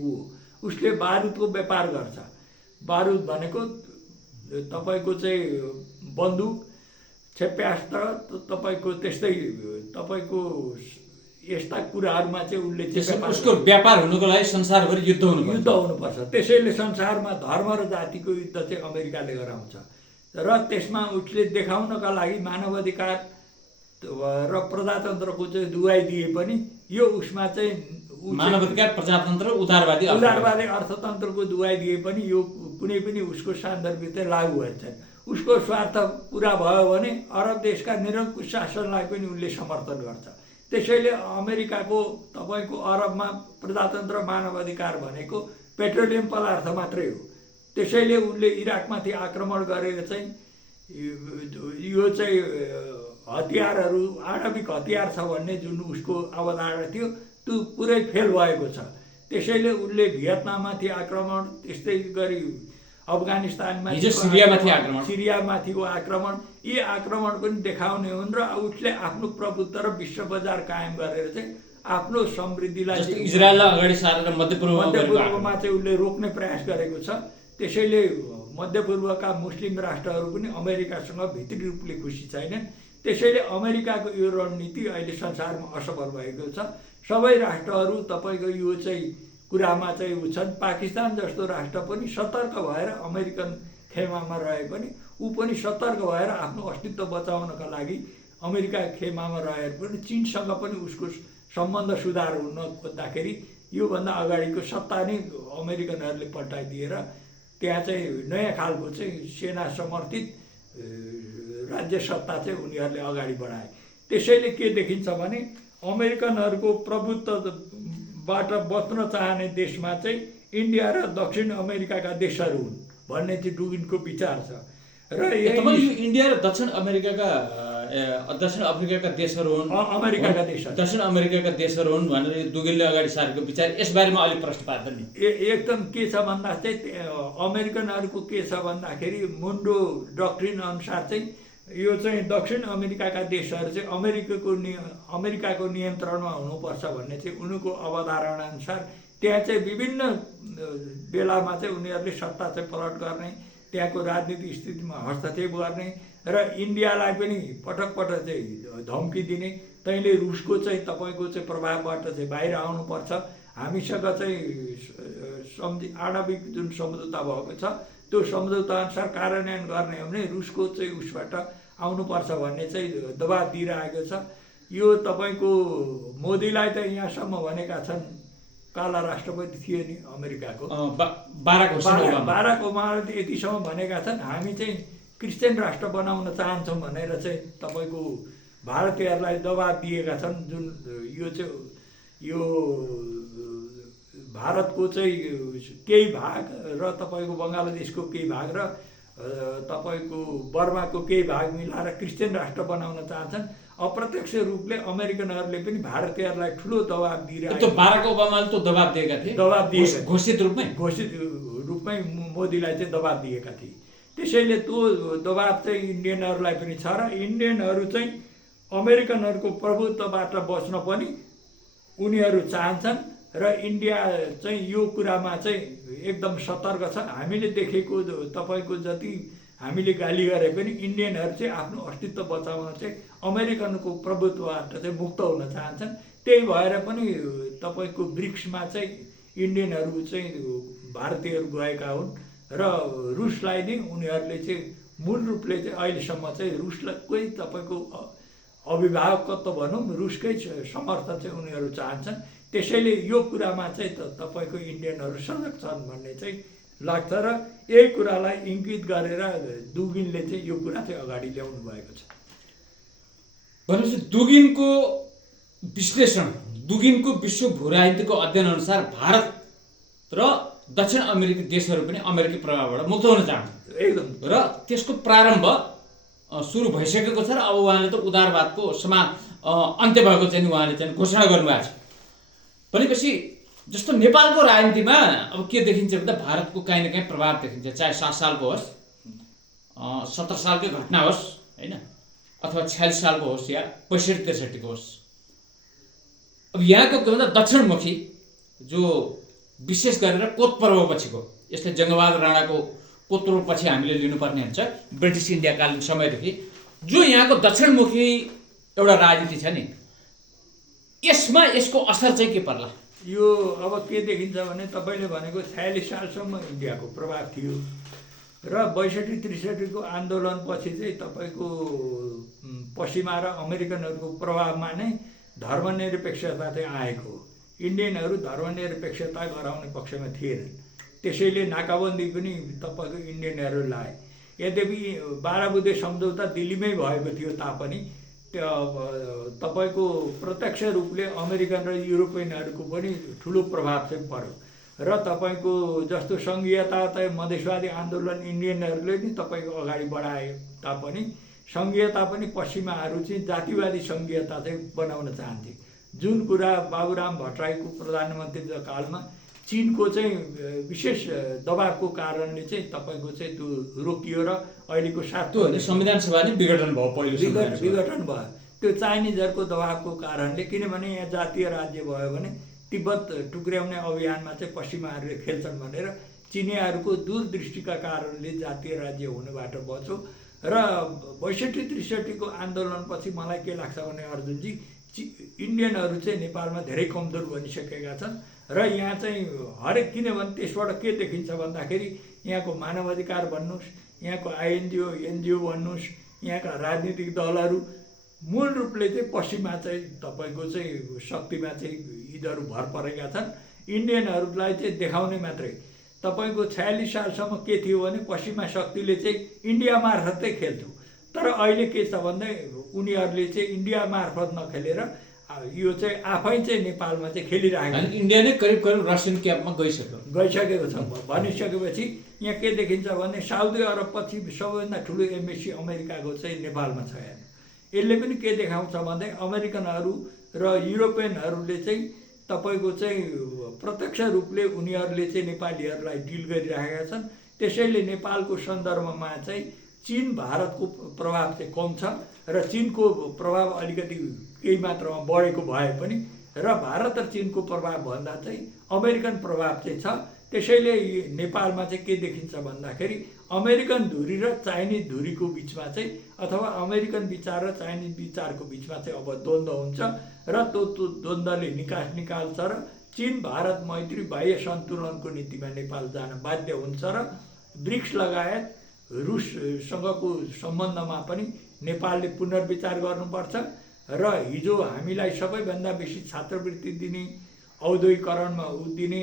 उसले बारुदको व्यापार गर्छ। बारुद भनेको तपाईँको चाहिँ बन्दुक, क्षेप्यास्त्र, तपाईँको त्यस्तै तपाईँको यस्ता कुराहरूमा चाहिँ उसले उसको व्यापार हुनुको लागि संसारभरि युद्ध हुनुपर्छ। त्यसैले संसारमा धर्म र जातिको युद्ध चाहिँ अमेरिकाले गराउँछ र त्यसमा उसले देखाउनका लागि मानवाधिकार र प्रजातन्त्रको चाहिँ दुहाई दिए पनि यो उसमा चाहिँ मानवाधिकार, प्रजातन्त्र, उदारवादी अर्थतन्त्रको दुहाई दिए पनि यो कुनै पनि उसको सान्दर्भिक चाहिँ लागू भएछन्। उसको स्वार्थ पुरा भयो भने अरब देशका निरङ्कुश शासनलाई पनि उसले समर्थन गर्छ। त्यसैले अमेरिकाको तपाईँको अरबमा प्रजातन्त्र मानवाधिकार भनेको पेट्रोलियम पदार्थ मात्रै हो। त्यसैले उसले इराकमाथि आक्रमण गरेर चाहिँ यो चाहिँ हतियारहरू आणविक हतियार छ भन्ने जुन उसको अवधारणा थियो त्यो पुरै फेल भएको छ। त्यसैले उसले भियतनाममाथि आक्रमण, त्यस्तै गरी अफगानिस्तानमा सिरियामाथिको आक्रमण, यी आक्रमण पनि देखाउने हुन् र उसले आफ्नो प्रभुत्व र विश्व बजार कायम गरेर चाहिँ आफ्नो समृद्धिलाई इजरायललाई अगाडि सारेर मध्यपूर्वमा चाहिँ उसले रोक्ने प्रयास गरेको छ। त्यसैले मध्यपूर्वका मुस्लिम राष्ट्रहरू पनि अमेरिकासँग भित्री रूपले खुसी छैनन्। त्यसैले अमेरिकाको यो रणनीति अहिले संसारमा असफल भएको छ। सबै राष्ट्रहरू तपाईँको यो चाहिँ कुरामा चाहिँ छन्। पाकिस्तान जस्तो राष्ट्र पनि सतर्क भएर अमेरिकन खेमामा रहे पनि ऊ पनि सतर्क भएर आफ्नो अस्तित्व बचाउनका लागि अमेरिका खेमामा रहेर पनि चीनसँग पनि उसको सम्बन्ध सुधार हुन खोज्दाखेरि योभन्दा अगाडिको सत्ता नै अमेरिकनहरूले पल्टाइदिएर त्यहाँ चाहिँ नयाँ खालको चाहिँ सेना समर्थित राज्य सत्ता चाहिँ उनीहरूले अगाडि बढाए। त्यसैले के देखिन्छ भने अमेरिकनहरूको प्रभुत्वबाट बच्न चाहने देशमा चाहिँ इन्डिया र दक्षिण अमेरिकाका देशहरू हुन् भन्ने चाहिँ दुगिलको विचार छ। र इन्डिया र दक्षिण अफ्रिकाका देशहरू हुन्, दक्षिण अमेरिकाका देशहरू हुन् भनेर दुगिलले अगाडि सारेको विचार, यसबारेमा अलिक प्रश्न पार्दैन नि। एकदम के छ भन्दा चाहिँ अमेरिकनहरूको के छ भन्दाखेरि मुन्डो डक्ट्रिन अनुसार चाहिँ यो चाहिँ दक्षिण अमेरिकाका देशहरू चाहिँ अमेरिकाको नियन्त्रणमा हुनुपर्छ भन्ने चाहिँ उनीहरूको अवधारणा अनुसार त्यहाँ चाहिँ विभिन्न बेलामा चाहिँ उनीहरूले सत्ता चाहिँ पलट गर्ने, त्यहाँको राजनीतिक स्थितिमा हस्तक्षेप गर्ने र इन्डियालाई पनि पटक पटक चाहिँ धम्की दिने, तैँले रुसको चाहिँ तपाईँको चाहिँ प्रभावबाट चाहिँ बाहिर आउनुपर्छ, हामीसँग चाहिँ आणविक जुन सम्झौता भएको छ त्यो सम्झौता अनुसार कार्यान्वयन गर्ने हो भने रुसको चाहिँ उसबाट आउनुपर्छ भन्ने चाहिँ दबाब दिइरहेको छ। यो तपाईँको मोदीलाई त यहाँसम्म भनेका छन्, काला राष्ट्रपति थिए नि अमेरिकाको बाराक ओबामाले यतिसम्म भनेका छन्, हामी चाहिँ क्रिस्चियन राष्ट्र बनाउन चाहन्छौँ भनेर चाहिँ तपाईँको भारतीयहरूलाई दबाब दिएका छन्। जुन यो चाहिँ यो भारतको चाहिँ केही भाग र तपाईँको बङ्गलादेशको केही भाग र तपाईँको बर्माको केही भाग मिलाएर क्रिस्चियन राष्ट्र बनाउन चाहन्छन्। अप्रत्यक्ष रूपले अमेरिकनहरूले पनि भारतीयहरूलाई ठुलो दबाब दिइरहेको। त्यो बाराक ओबामाले त दबाब दिएका थिए, घोषित रूपमै मोदीलाई चाहिँ दबाब दिएका थिए। त्यसैले त्यो दबाब चाहिँ इन्डियनहरूलाई पनि छ र इन्डियनहरू चाहिँ अमेरिकनहरूको प्रभुत्वबाट बच्न पनि उनीहरू चाहन्छन् र इन्डिया चाहिँ यो कुरामा चाहिँ एकदम सतर्क छ। हामीले देखेको तपाईँको जति हामीले गाली गरे पनि इन्डियनहरू चाहिँ आफ्नो अस्तित्व बचाउन चाहिँ अमेरिकनको प्रभुत्वबाट चाहिँ मुक्त हुन चाहन्छन्। त्यही भएर पनि तपाईँको ब्रिक्समा चाहिँ इन्डियनहरू चाहिँ भारतीयहरू गएका हुन् र रुसलाई नै उनीहरूले चाहिँ मूल रूपले चाहिँ अहिलेसम्म चाहिँ रुसलाई तपाईँको अभिभावकत्व भनौँ, रुसकै समर्थन चाहिँ उनीहरू चाहन्छन्। त्यसैले यो कुरामा चाहिँ तपाईँको इन्डियनहरू सजग छन् भन्ने चाहिँ लाग्छ र यही कुरालाई इङ्गित गरेर दुगिनले चाहिँ यो कुरा चाहिँ अगाडि ल्याउनु भएको छ। भनेपछि दुगिनको विश्लेषण, दुगिनको विश्व भूराजनीतिको अध्ययन अनुसार भारत र दक्षिण अमेरिकी देशहरू पनि अमेरिकी प्रभावबाट मुक्त हुन चाहन्छन् एकदम। र त्यसको प्रारम्भ सुरु भइसकेको छ र अब उहाँले त उदारवादको अन्त्य भएको चाहिँ उहाँले चाहिँ घोषणा गर्नुभएको छ। भनेपछि जस्तो नेपालको राजनीतिमा अब के देखिन्छ भन्दा भारतको काहीँ न काहीँ प्रभाव देखिन्छ, चाहे 7 सालको होस्, 17 सालकै घटना होस् होइन, अथवा 46 सालको होस् या 65-63 को होस्। अब यहाँको के भन्दा दक्षिणमुखी जो विशेष गरेर कोत पर्व पछिको, यस्तै जङ्गबहादुर राणाको कोत पर्व पछि हामीले लिनुपर्ने हुन्छ ब्रिटिस इन्डियाकालीन समयदेखि, जो यहाँको दक्षिणमुखी एउटा राजनीति छ नि, यसमा यसको असर चाहिँ के पर्ला? यो अब के देखिन्छ भने तपाईँले भनेको 46 सालसम्म इन्डियाको प्रभाव थियो र 62-63 को आन्दोलनपछि चाहिँ तपाईँको पश्चिमा र अमेरिकनहरूको प्रभावमा नै धर्मनिरपेक्षता चाहिँ आएको। इन्डियनहरू धर्मनिरपेक्षता गराउने पक्षमा थिएनन्, त्यसैले नाकाबन्दी पनि तपाईँको इन्डियनहरू लाए। यद्यपि 12 बुँदे सम्झौता दिल्लीमै भएको थियो तापनि तपाईँको प्रत्यक्ष रूपले अमेरिकन र युरोपियनहरूको पनि ठुलो प्रभाव चाहिँ पर्यो र तपाईँको जस्तो सङ्घीयता चाहिँ मधेसवादी आन्दोलन इन्डियनहरूले नि तपाईँको अगाडि बढाए तापनि सङ्घीयता पनि पश्चिमाहरू चाहिँ जातिवादी सङ्घीयता चाहिँ बनाउन चाहन्थे। जुन कुरा बाबुराम भट्टराईको प्रधानमन्त्री कालमा चीनको चाहिँ विशेष दबावको कारणले चाहिँ तपाईँको चाहिँ त्यो रोकियो र अहिलेको संविधान सभा नै विघटन भयो, पहिलो विघटन भयो त्यो चाइनिजहरूको दबावको कारणले। किनभने यहाँ जातीय राज्य भयो भने तिब्बत टुक्र्याउने अभियानमा चाहिँ पश्चिमाहरूले खेल्छन् भनेर चिनियाहरूको दूरदृष्टिका कारणले जातीय राज्य हुनबाट बच्यो र 62-63 को आन्दोलनपछि मलाई के लाग्छ भने अर्जुनजी, इन्डियनहरू चाहिँ नेपालमा धेरै कमजोर बनिसकेका छन् र यहाँ चाहिँ हरेक, किनभने त्यसबाट के देखिन्छ भन्दाखेरि यहाँको मानवाधिकार भन्नुहोस्, यहाँको आइएनजिओ एनजिओ भन्नुहोस्, यहाँका राजनीतिक दलहरू मूल रूपले चाहिँ पश्चिममा चाहिँ तपाईँको चाहिँ शक्तिमा चाहिँ यिनीहरू भर परेका छन्। इन्डियनहरूलाई चाहिँ देखाउने मात्रै। तपाईँको 46 सालसम्म के थियो भने पश्चिमा शक्तिले चाहिँ इन्डिया मार्फतै खेल्थ्यो, तर अहिले के छ भन्दा उनीहरूले चाहिँ इन्डिया मार्फत नखेलेर यो चाहिँ आफै चाहिँ नेपालमा चाहिँ खेलिरहेको। इन्डिया नै करिब करिब रसियन क्याम्पमा गइसकेको छ। भनिसकेपछि यहाँ के देखिन्छ भने साउदी अरबपछि सबैभन्दा ठुलो एम्बेसी अमेरिकाको चाहिँ नेपालमा छ। यसले पनि के देखाउँछ भन्दा अमेरिकनहरू र युरोपियनहरूले चाहिँ तपाईँको चाहिँ प्रत्यक्ष रूपले उनीहरूले चाहिँ नेपालीहरूलाई डिल गरिरहेका छन्। त्यसैले नेपालको सन्दर्भमा चाहिँ चीन भारतको प्रभाव चाहिँ कम छ र चीनको प्रभाव अलिकति केही मात्रामा बढेको भए पनि र भारत र चीनको प्रभाव भन्दा चाहिँ अमेरिकन प्रभाव चाहिँ छ। त्यसैले नेपालमा चाहिँ के देखिन्छ भन्दाखेरि अमेरिकन धुरी र चाइनिज धुरीको बिचमा चाहिँ अथवा अमेरिकन विचार र चाइनिज विचारको बिचमा चाहिँ अब द्वन्द्व हुन्छ र त्यो द्वन्द्वले निकाल्छ र चीन भारत मैत्री बाह्य सन्तुलनको नीतिमा नेपाल जान बाध्य हुन्छ र ब्रिक्स लगायत रुससँगको सम्बन्धमा पनि नेपालले पुनर्विचार गर्नुपर्छ र हिजो हामीलाई सबैभन्दा बेसी छात्रवृत्ति दिने, औद्योगिकरणमा दिने,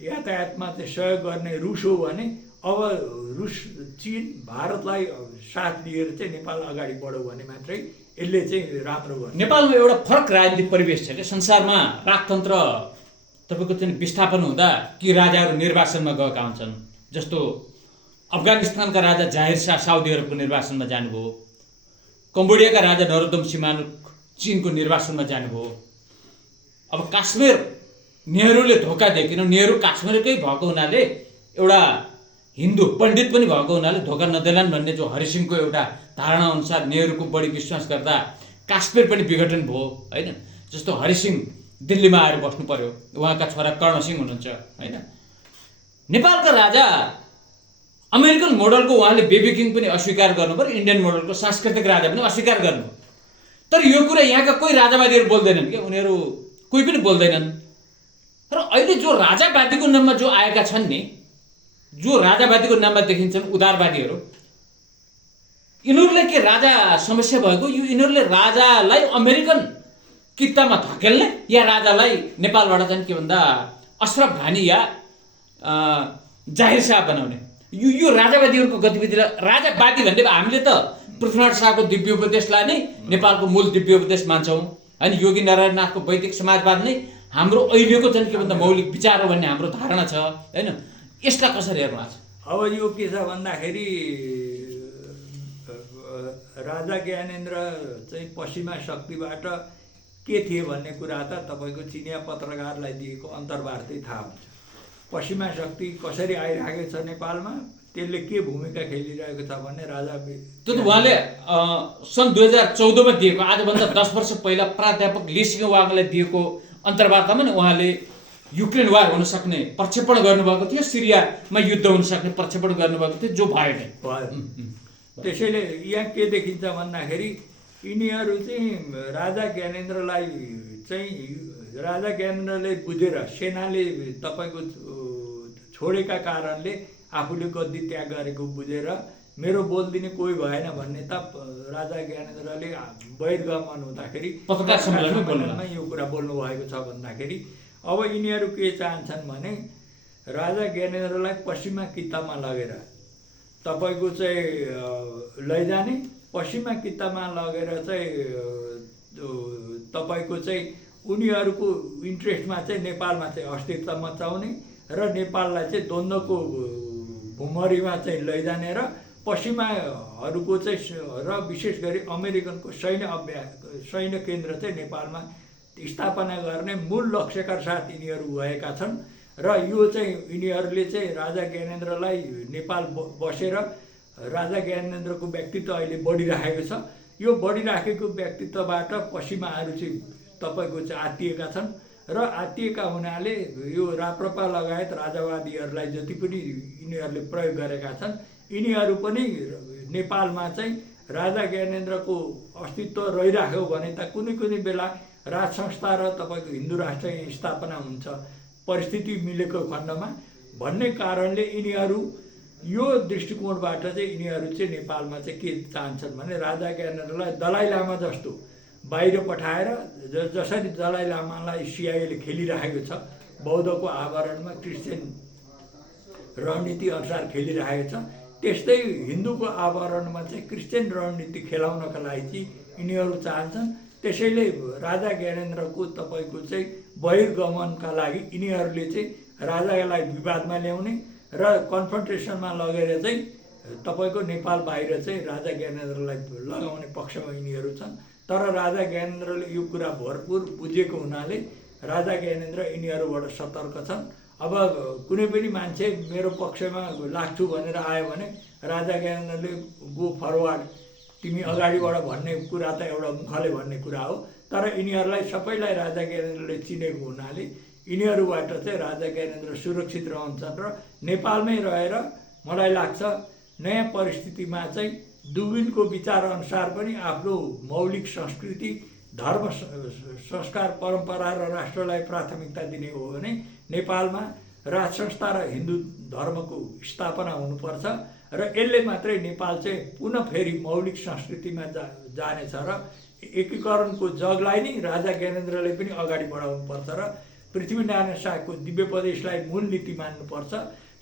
यातायातमा चाहिँ सहयोग गर्ने रुस हो भने अब रुस चीन भारतलाई साथ दिएर चाहिँ नेपाल अगाडि बढ्यो भने मात्रै यसले चाहिँ राम्रो गर्छ। नेपालमा एउटा फरक राजनीतिक परिवेश छ कि संसारमा राजतन्त्र तपाईँको चाहिँ विस्थापन हुँदा कि राजाहरू निर्वासनमा गएका हुन्छन्। जस्तो अफगानिस्तानका राजा जाहिर शाह साउदी अरबको निर्वासनमा जानुभयो, कम्बोडियाका राजा नरोदम सिमानुक चीनको निर्वासनमा जानुभयो। अब काश्मीर नेहरूले धोका दिए, किन नेहरू काश्मीरकै भएको हुनाले एउटा हिन्दू पण्डित पनि भएको हुनाले धोका नदेलान् भन्ने जो हरिसिंहको एउटा धारणा अनुसार नेहरूको बढी विश्वास गर्दा काश्मीर पनि विघटन भयो होइन। जस्तो हरिसिंह दिल्लीमा आएर बस्नु पर्यो, उहाँका छोरा कर्णसिंह हुनुहुन्छ होइन। नेपालका राजा अमेरिकन मोडलको उहाँले बेबी किङ पनि अस्वीकार गर्नु पर्यो, इन्डियन मोडलको सांस्कृतिक राजा पनि अस्वीकार गर्नु। तर यो कुरा यहाँका कोही राजावादीहरू बोल्दैनन् क्या, उनीहरू कोही पनि बोल्दैनन्। र अहिले जो राजावादीको नाममा जो आएका छन् नि, जो राजावादीको नाममा देखिन्छन् उदारवादीहरू, यिनीहरूले के राजा समस्या भएको, यो यिनीहरूले राजालाई अमेरिकन कित्तामा धकेल्ने या राजालाई नेपालबाट चाहिँ के भन्दा अशरफ घानी या जाहिर शाह बनाउने, यो राजावादीहरूको गतिविधिलाई राजावादी भन्ने हामीले त पृथ्वीनारायण शाहको दिव्य उपदेशलाई नै नेपालको मूल दिव्य उपदेश मान्छौँ होइन। योगी नारायणनाथको वैदिक समाजवाद नै हाम्रो अहिलेको चाहिँ के भन्दा मौलिक विचार हो भन्ने हाम्रो धारणा छ होइन। यसलाई कसरी हेर्नु छ? अब यो के छ भन्दाखेरि राजा ज्ञानेन्द्र चाहिँ पश्चिमा शक्तिबाट के थिए भन्ने कुरा त तपाईँको चिनिया पत्रकारलाई दिएको अन्तर्वार्तै थाहा हुन्छ। पश्चिमा शक्ति कसरी आइरहेको छ नेपालमा, त्यसले के भूमिका खेलिरहेको छ भन्ने राजा त्यो त उहाँले सन् 2014मा दिएको, आजभन्दा 10 वर्ष पहिला प्राध्यापक लिसिङ वाङलाई दिएको अन्तर्वार्तामा नि उहाँले युक्रेन वार हुन सक्ने प्रक्षेपण गर्नुभएको थियो, सिरियामा युद्ध हुन सक्ने प्रक्षेपण गर्नुभएको थियो, जो भयो नै भयो। त्यसैले यहाँ के देखिन्छ भन्दाखेरि यिनीहरू चाहिँ राजा ज्ञानेन्द्रलाई चाहिँ राजा ज्ञानेन्द्रले बुझेर सेनाले तपाईँको छोडेका कारणले आफूले गद्दी त्याग गरेको बुझेर मेरो बोल दिने कोही भएन भन्ने त राजा ज्ञानेन्द्रले बहिर्गमन हुँदाखेरि पत्रकार सम्मेलनमा यो कुरा बोल्नु भएको छ भन्दाखेरि अब यिनीहरू के चाहन्छन् भने राजा ज्ञानेन्द्रलाई पश्चिमा कित्तामा लगेर तपाईँको चाहिँ लैजाने, पश्चिमा कित्तामा लगेर चाहिँ तपाईँको चाहिँ उनीहरूको इन्ट्रेस्टमा चाहिँ नेपालमा चाहिँ अस्तित्व मचाउने र नेपाललाई चाहिँ द्वन्द्वको भुमरीमा चाहिँ लैजाने र पश्चिमाहरूको चाहिँ र विशेष गरी अमेरिकनको सैन्य केन्द्र चाहिँ नेपालमा स्थापना गर्ने मूल लक्ष्यका साथ यिनीहरू गएका छन्। र यो चाहिँ यिनीहरूले चाहिँ राजा ज्ञानेन्द्रलाई नेपाल बसेर राजा ज्ञानेन्द्रको व्यक्तित्व अहिले बढिराखेको छ। यो बढिराखेको व्यक्तित्वबाट पश्चिमाहरू चाहिँ तपाईँको चाहिँ आत्तिएका छन् र आत्तिएका हुनाले यो राप्रपा लगायत राजावादीहरूलाई जति पनि यिनीहरूले प्रयोग गरेका छन्, यिनीहरू पनि नेपालमा चाहिँ राजा ज्ञानेन्द्रको अस्तित्व रहिराख्यो भने त कुनै कुनै बेला राज संस्था र तपाईँको हिन्दू राष्ट्र स्थापना हुन्छ परिस्थिति मिलेको खण्डमा भन्ने कारणले यिनीहरू यो दृष्टिकोणबाट चाहिँ यिनीहरू चाहिँ नेपालमा चाहिँ के चाहन्छन् भने राजा ज्ञानेन्द्रलाई दलाई लामा जस्तो बाहिर पठाएर जसरी दलाई लामालाई सिआइएले खेलिरहेको छ, बौद्धको आवरणमा क्रिस्चियन रणनीति अनुसार खेलिरहेको छ, त्यस्तै हिन्दूको आवरणमा चाहिँ क्रिस्चियन रणनीति खेलाउनका लागि चाहिँ यिनीहरू चाहन्छन्। त्यसैले राजा ज्ञानेन्द्रको तपाईँको चाहिँ बहिर्गमनका लागि यिनीहरूले चाहिँ राजालाई विवादमा ल्याउने र कन्फ्रन्टेसनमा लगेर चाहिँ तपाईँको नेपाल बाहिर चाहिँ राजा ज्ञानेन्द्रलाई लगाउने पक्षमा यिनीहरू छन्। तर राजा ज्ञानेन्द्रले यो कुरा भरपुर बुझेको हुनाले राजा ज्ञानेन्द्र यिनीहरूबाट सतर्क छन्। अब कुनै पनि मान्छे मेरो पक्षमा लाग्छु भनेर आयो भने राजा ज्ञानेन्द्रले गो फरवार्ड, तिमी अगाडिबाट भन्ने कुरा त एउटा मुखले भन्ने कुरा हो। तर यिनीहरूलाई सबैलाई राजा ज्ञानेन्द्रले चिनेको हुनाले यिनीहरूबाट चाहिँ राजा ज्ञानेन्द्र सुरक्षित रहन्छन् र नेपालमै रहेर मलाई लाग्छ नयाँ परिस्थितिमा चाहिँ दुबिनको विचारअनुसार पनि आफ्नो मौलिक संस्कृति, धर्म, संस्कार, परम्परा र राष्ट्रलाई प्राथमिकता दिने हो भने नेपालमा राज संस्था र हिन्दू धर्मको स्थापना हुनुपर्छ र यसले मात्रै नेपाल चाहिँ पुनः फेरि मौलिक संस्कृतिमा जानेछ र एकीकरणको जगलाई नै राजा ज्ञानेन्द्रले पनि अगाडि बढाउनुपर्छ र पृथ्वीनारायण शाहको दिव्योपदेशलाई मूल नीति मान्नुपर्छ।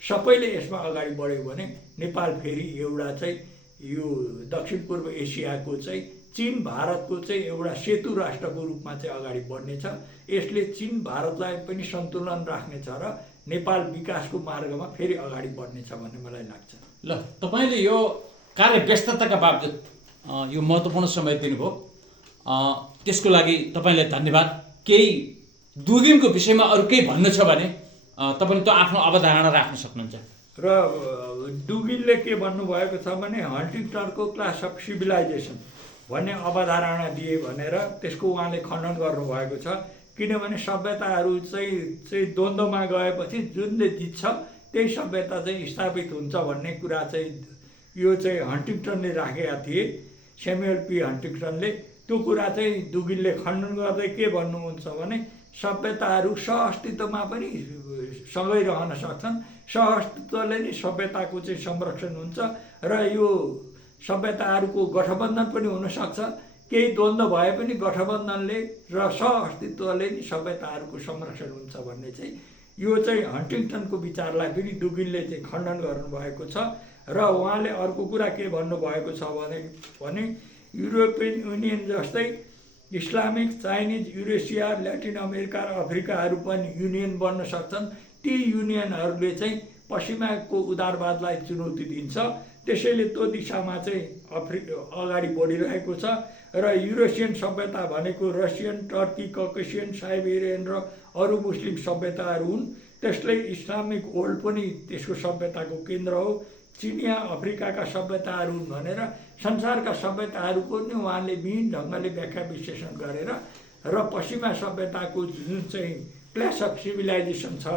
सबैले यसमा अगाडि बढ्यो भने नेपाल फेरि एउटा चाहिँ यो दक्षिण पूर्व एसियाको चाहिँ चीन भारतको चाहिँ एउटा सेतु राष्ट्रको रूपमा चाहिँ अगाडि बढ्नेछ। यसले चीन भारतलाई पनि सन्तुलन राख्नेछ र नेपाल विकासको मार्गमा फेरि अगाडि बढ्नेछ भन्ने मलाई लाग्छ। ल, तपाईँले यो कार्य व्यस्तताका बावजुद यो महत्त्वपूर्ण समय दिनुभयो, त्यसको लागि तपाईँलाई धन्यवाद। केही दुर्गुनको विषयमा अरू केही भन्नु छ भने तपाईँले त्यो आफ्नो अवधारणा राख्न सक्नुहुन्छ। र डुगिनले के भन्नुभएको छ भने हन्टिङटनको क्लास अफ सिभिलाइजेसन भन्ने अवधारणा दिए भनेर त्यसको उहाँले खण्डन गर्नुभएको छ। किनभने सभ्यताहरू चाहिँ द्वन्द्वमा गएपछि जुनले जित्छ त्यही सभ्यता चाहिँ स्थापित हुन्छ भन्ने कुरा चाहिँ यो चाहिँ हन्टिङटनले राखेका थिए, स्यामुएल पी हन्टिङटनले। त्यो कुरा चाहिँ डुगिनले खण्डन गर्दै के भन्नुहुन्छ भने सभ्यताहरू सहअस्तित्वमा पनि सँगै रहन सक्छन्, सहअस्तित्वले नै सभ्यताको चाहिँ संरक्षण हुन्छ र यो सभ्यताहरूको गठबन्धन पनि हुनसक्छ। केही द्वन्द्व भए पनि गठबन्धनले र सहअस्तित्वले नै सभ्यताहरूको संरक्षण हुन्छ भन्ने चाहिँ यो चाहिँ हन्टिङटनको विचारलाई पनि डुगिनले चाहिँ खण्डन गर्नुभएको छ। र उहाँले अर्को कुरा के भन्नुभएको छ भने युरोपियन युनियन जस्तै Islamic, Chinese, Eurasia, Latin America र अफ्रिकाहरू पनि युनियन बन्न सक्छन्। ती युनियनहरूले चाहिँ पश्चिमाको उदारवादलाई चुनौती दिन्छ, त्यसैले त्यो दिशामा चाहिँ अगाडि बढिरहेको छ। र युरोसियन सभ्यता भनेको रसियन, टर्की, ककेसियन, साइबेरियन र अरू मुस्लिम सभ्यताहरू हुन्। त्यसले इस्लामिक वर्ल्ड पनि त्यसको सभ्यताको केन्द्र हो। चिनिया, अफ्रिकाका सभ्यताहरू हुन् भनेर संसारका सभ्यताहरूको नि उहाँले विभिन्न ढङ्गले व्याख्या विश्लेषण गरेर र पश्चिमा सभ्यताको जुन चाहिँ क्लास अफ सिभिलाइजेसन छ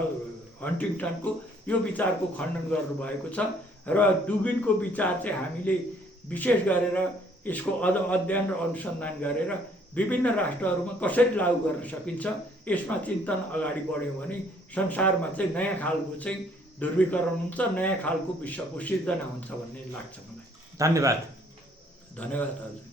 हन्टिङटनको, यो विचारको खण्डन गर्नुभएको छ। र डुगिनको विचार चाहिँ हामीले विशेष गरेर यसको अझ अध्ययन र अनुसन्धान गरेर विभिन्न राष्ट्रहरूमा कसरी लागू गर्न सकिन्छ यसमा चिन्तन अगाडि बढ्यो भने संसारमा चाहिँ नयाँ खालको चाहिँ ध्रुवीकरण हुन्छ, नयाँ खालको विश्वको सिर्जना हुन्छ भन्ने लाग्छ मलाई। धन्यवाद। धन्यवाद हजुर।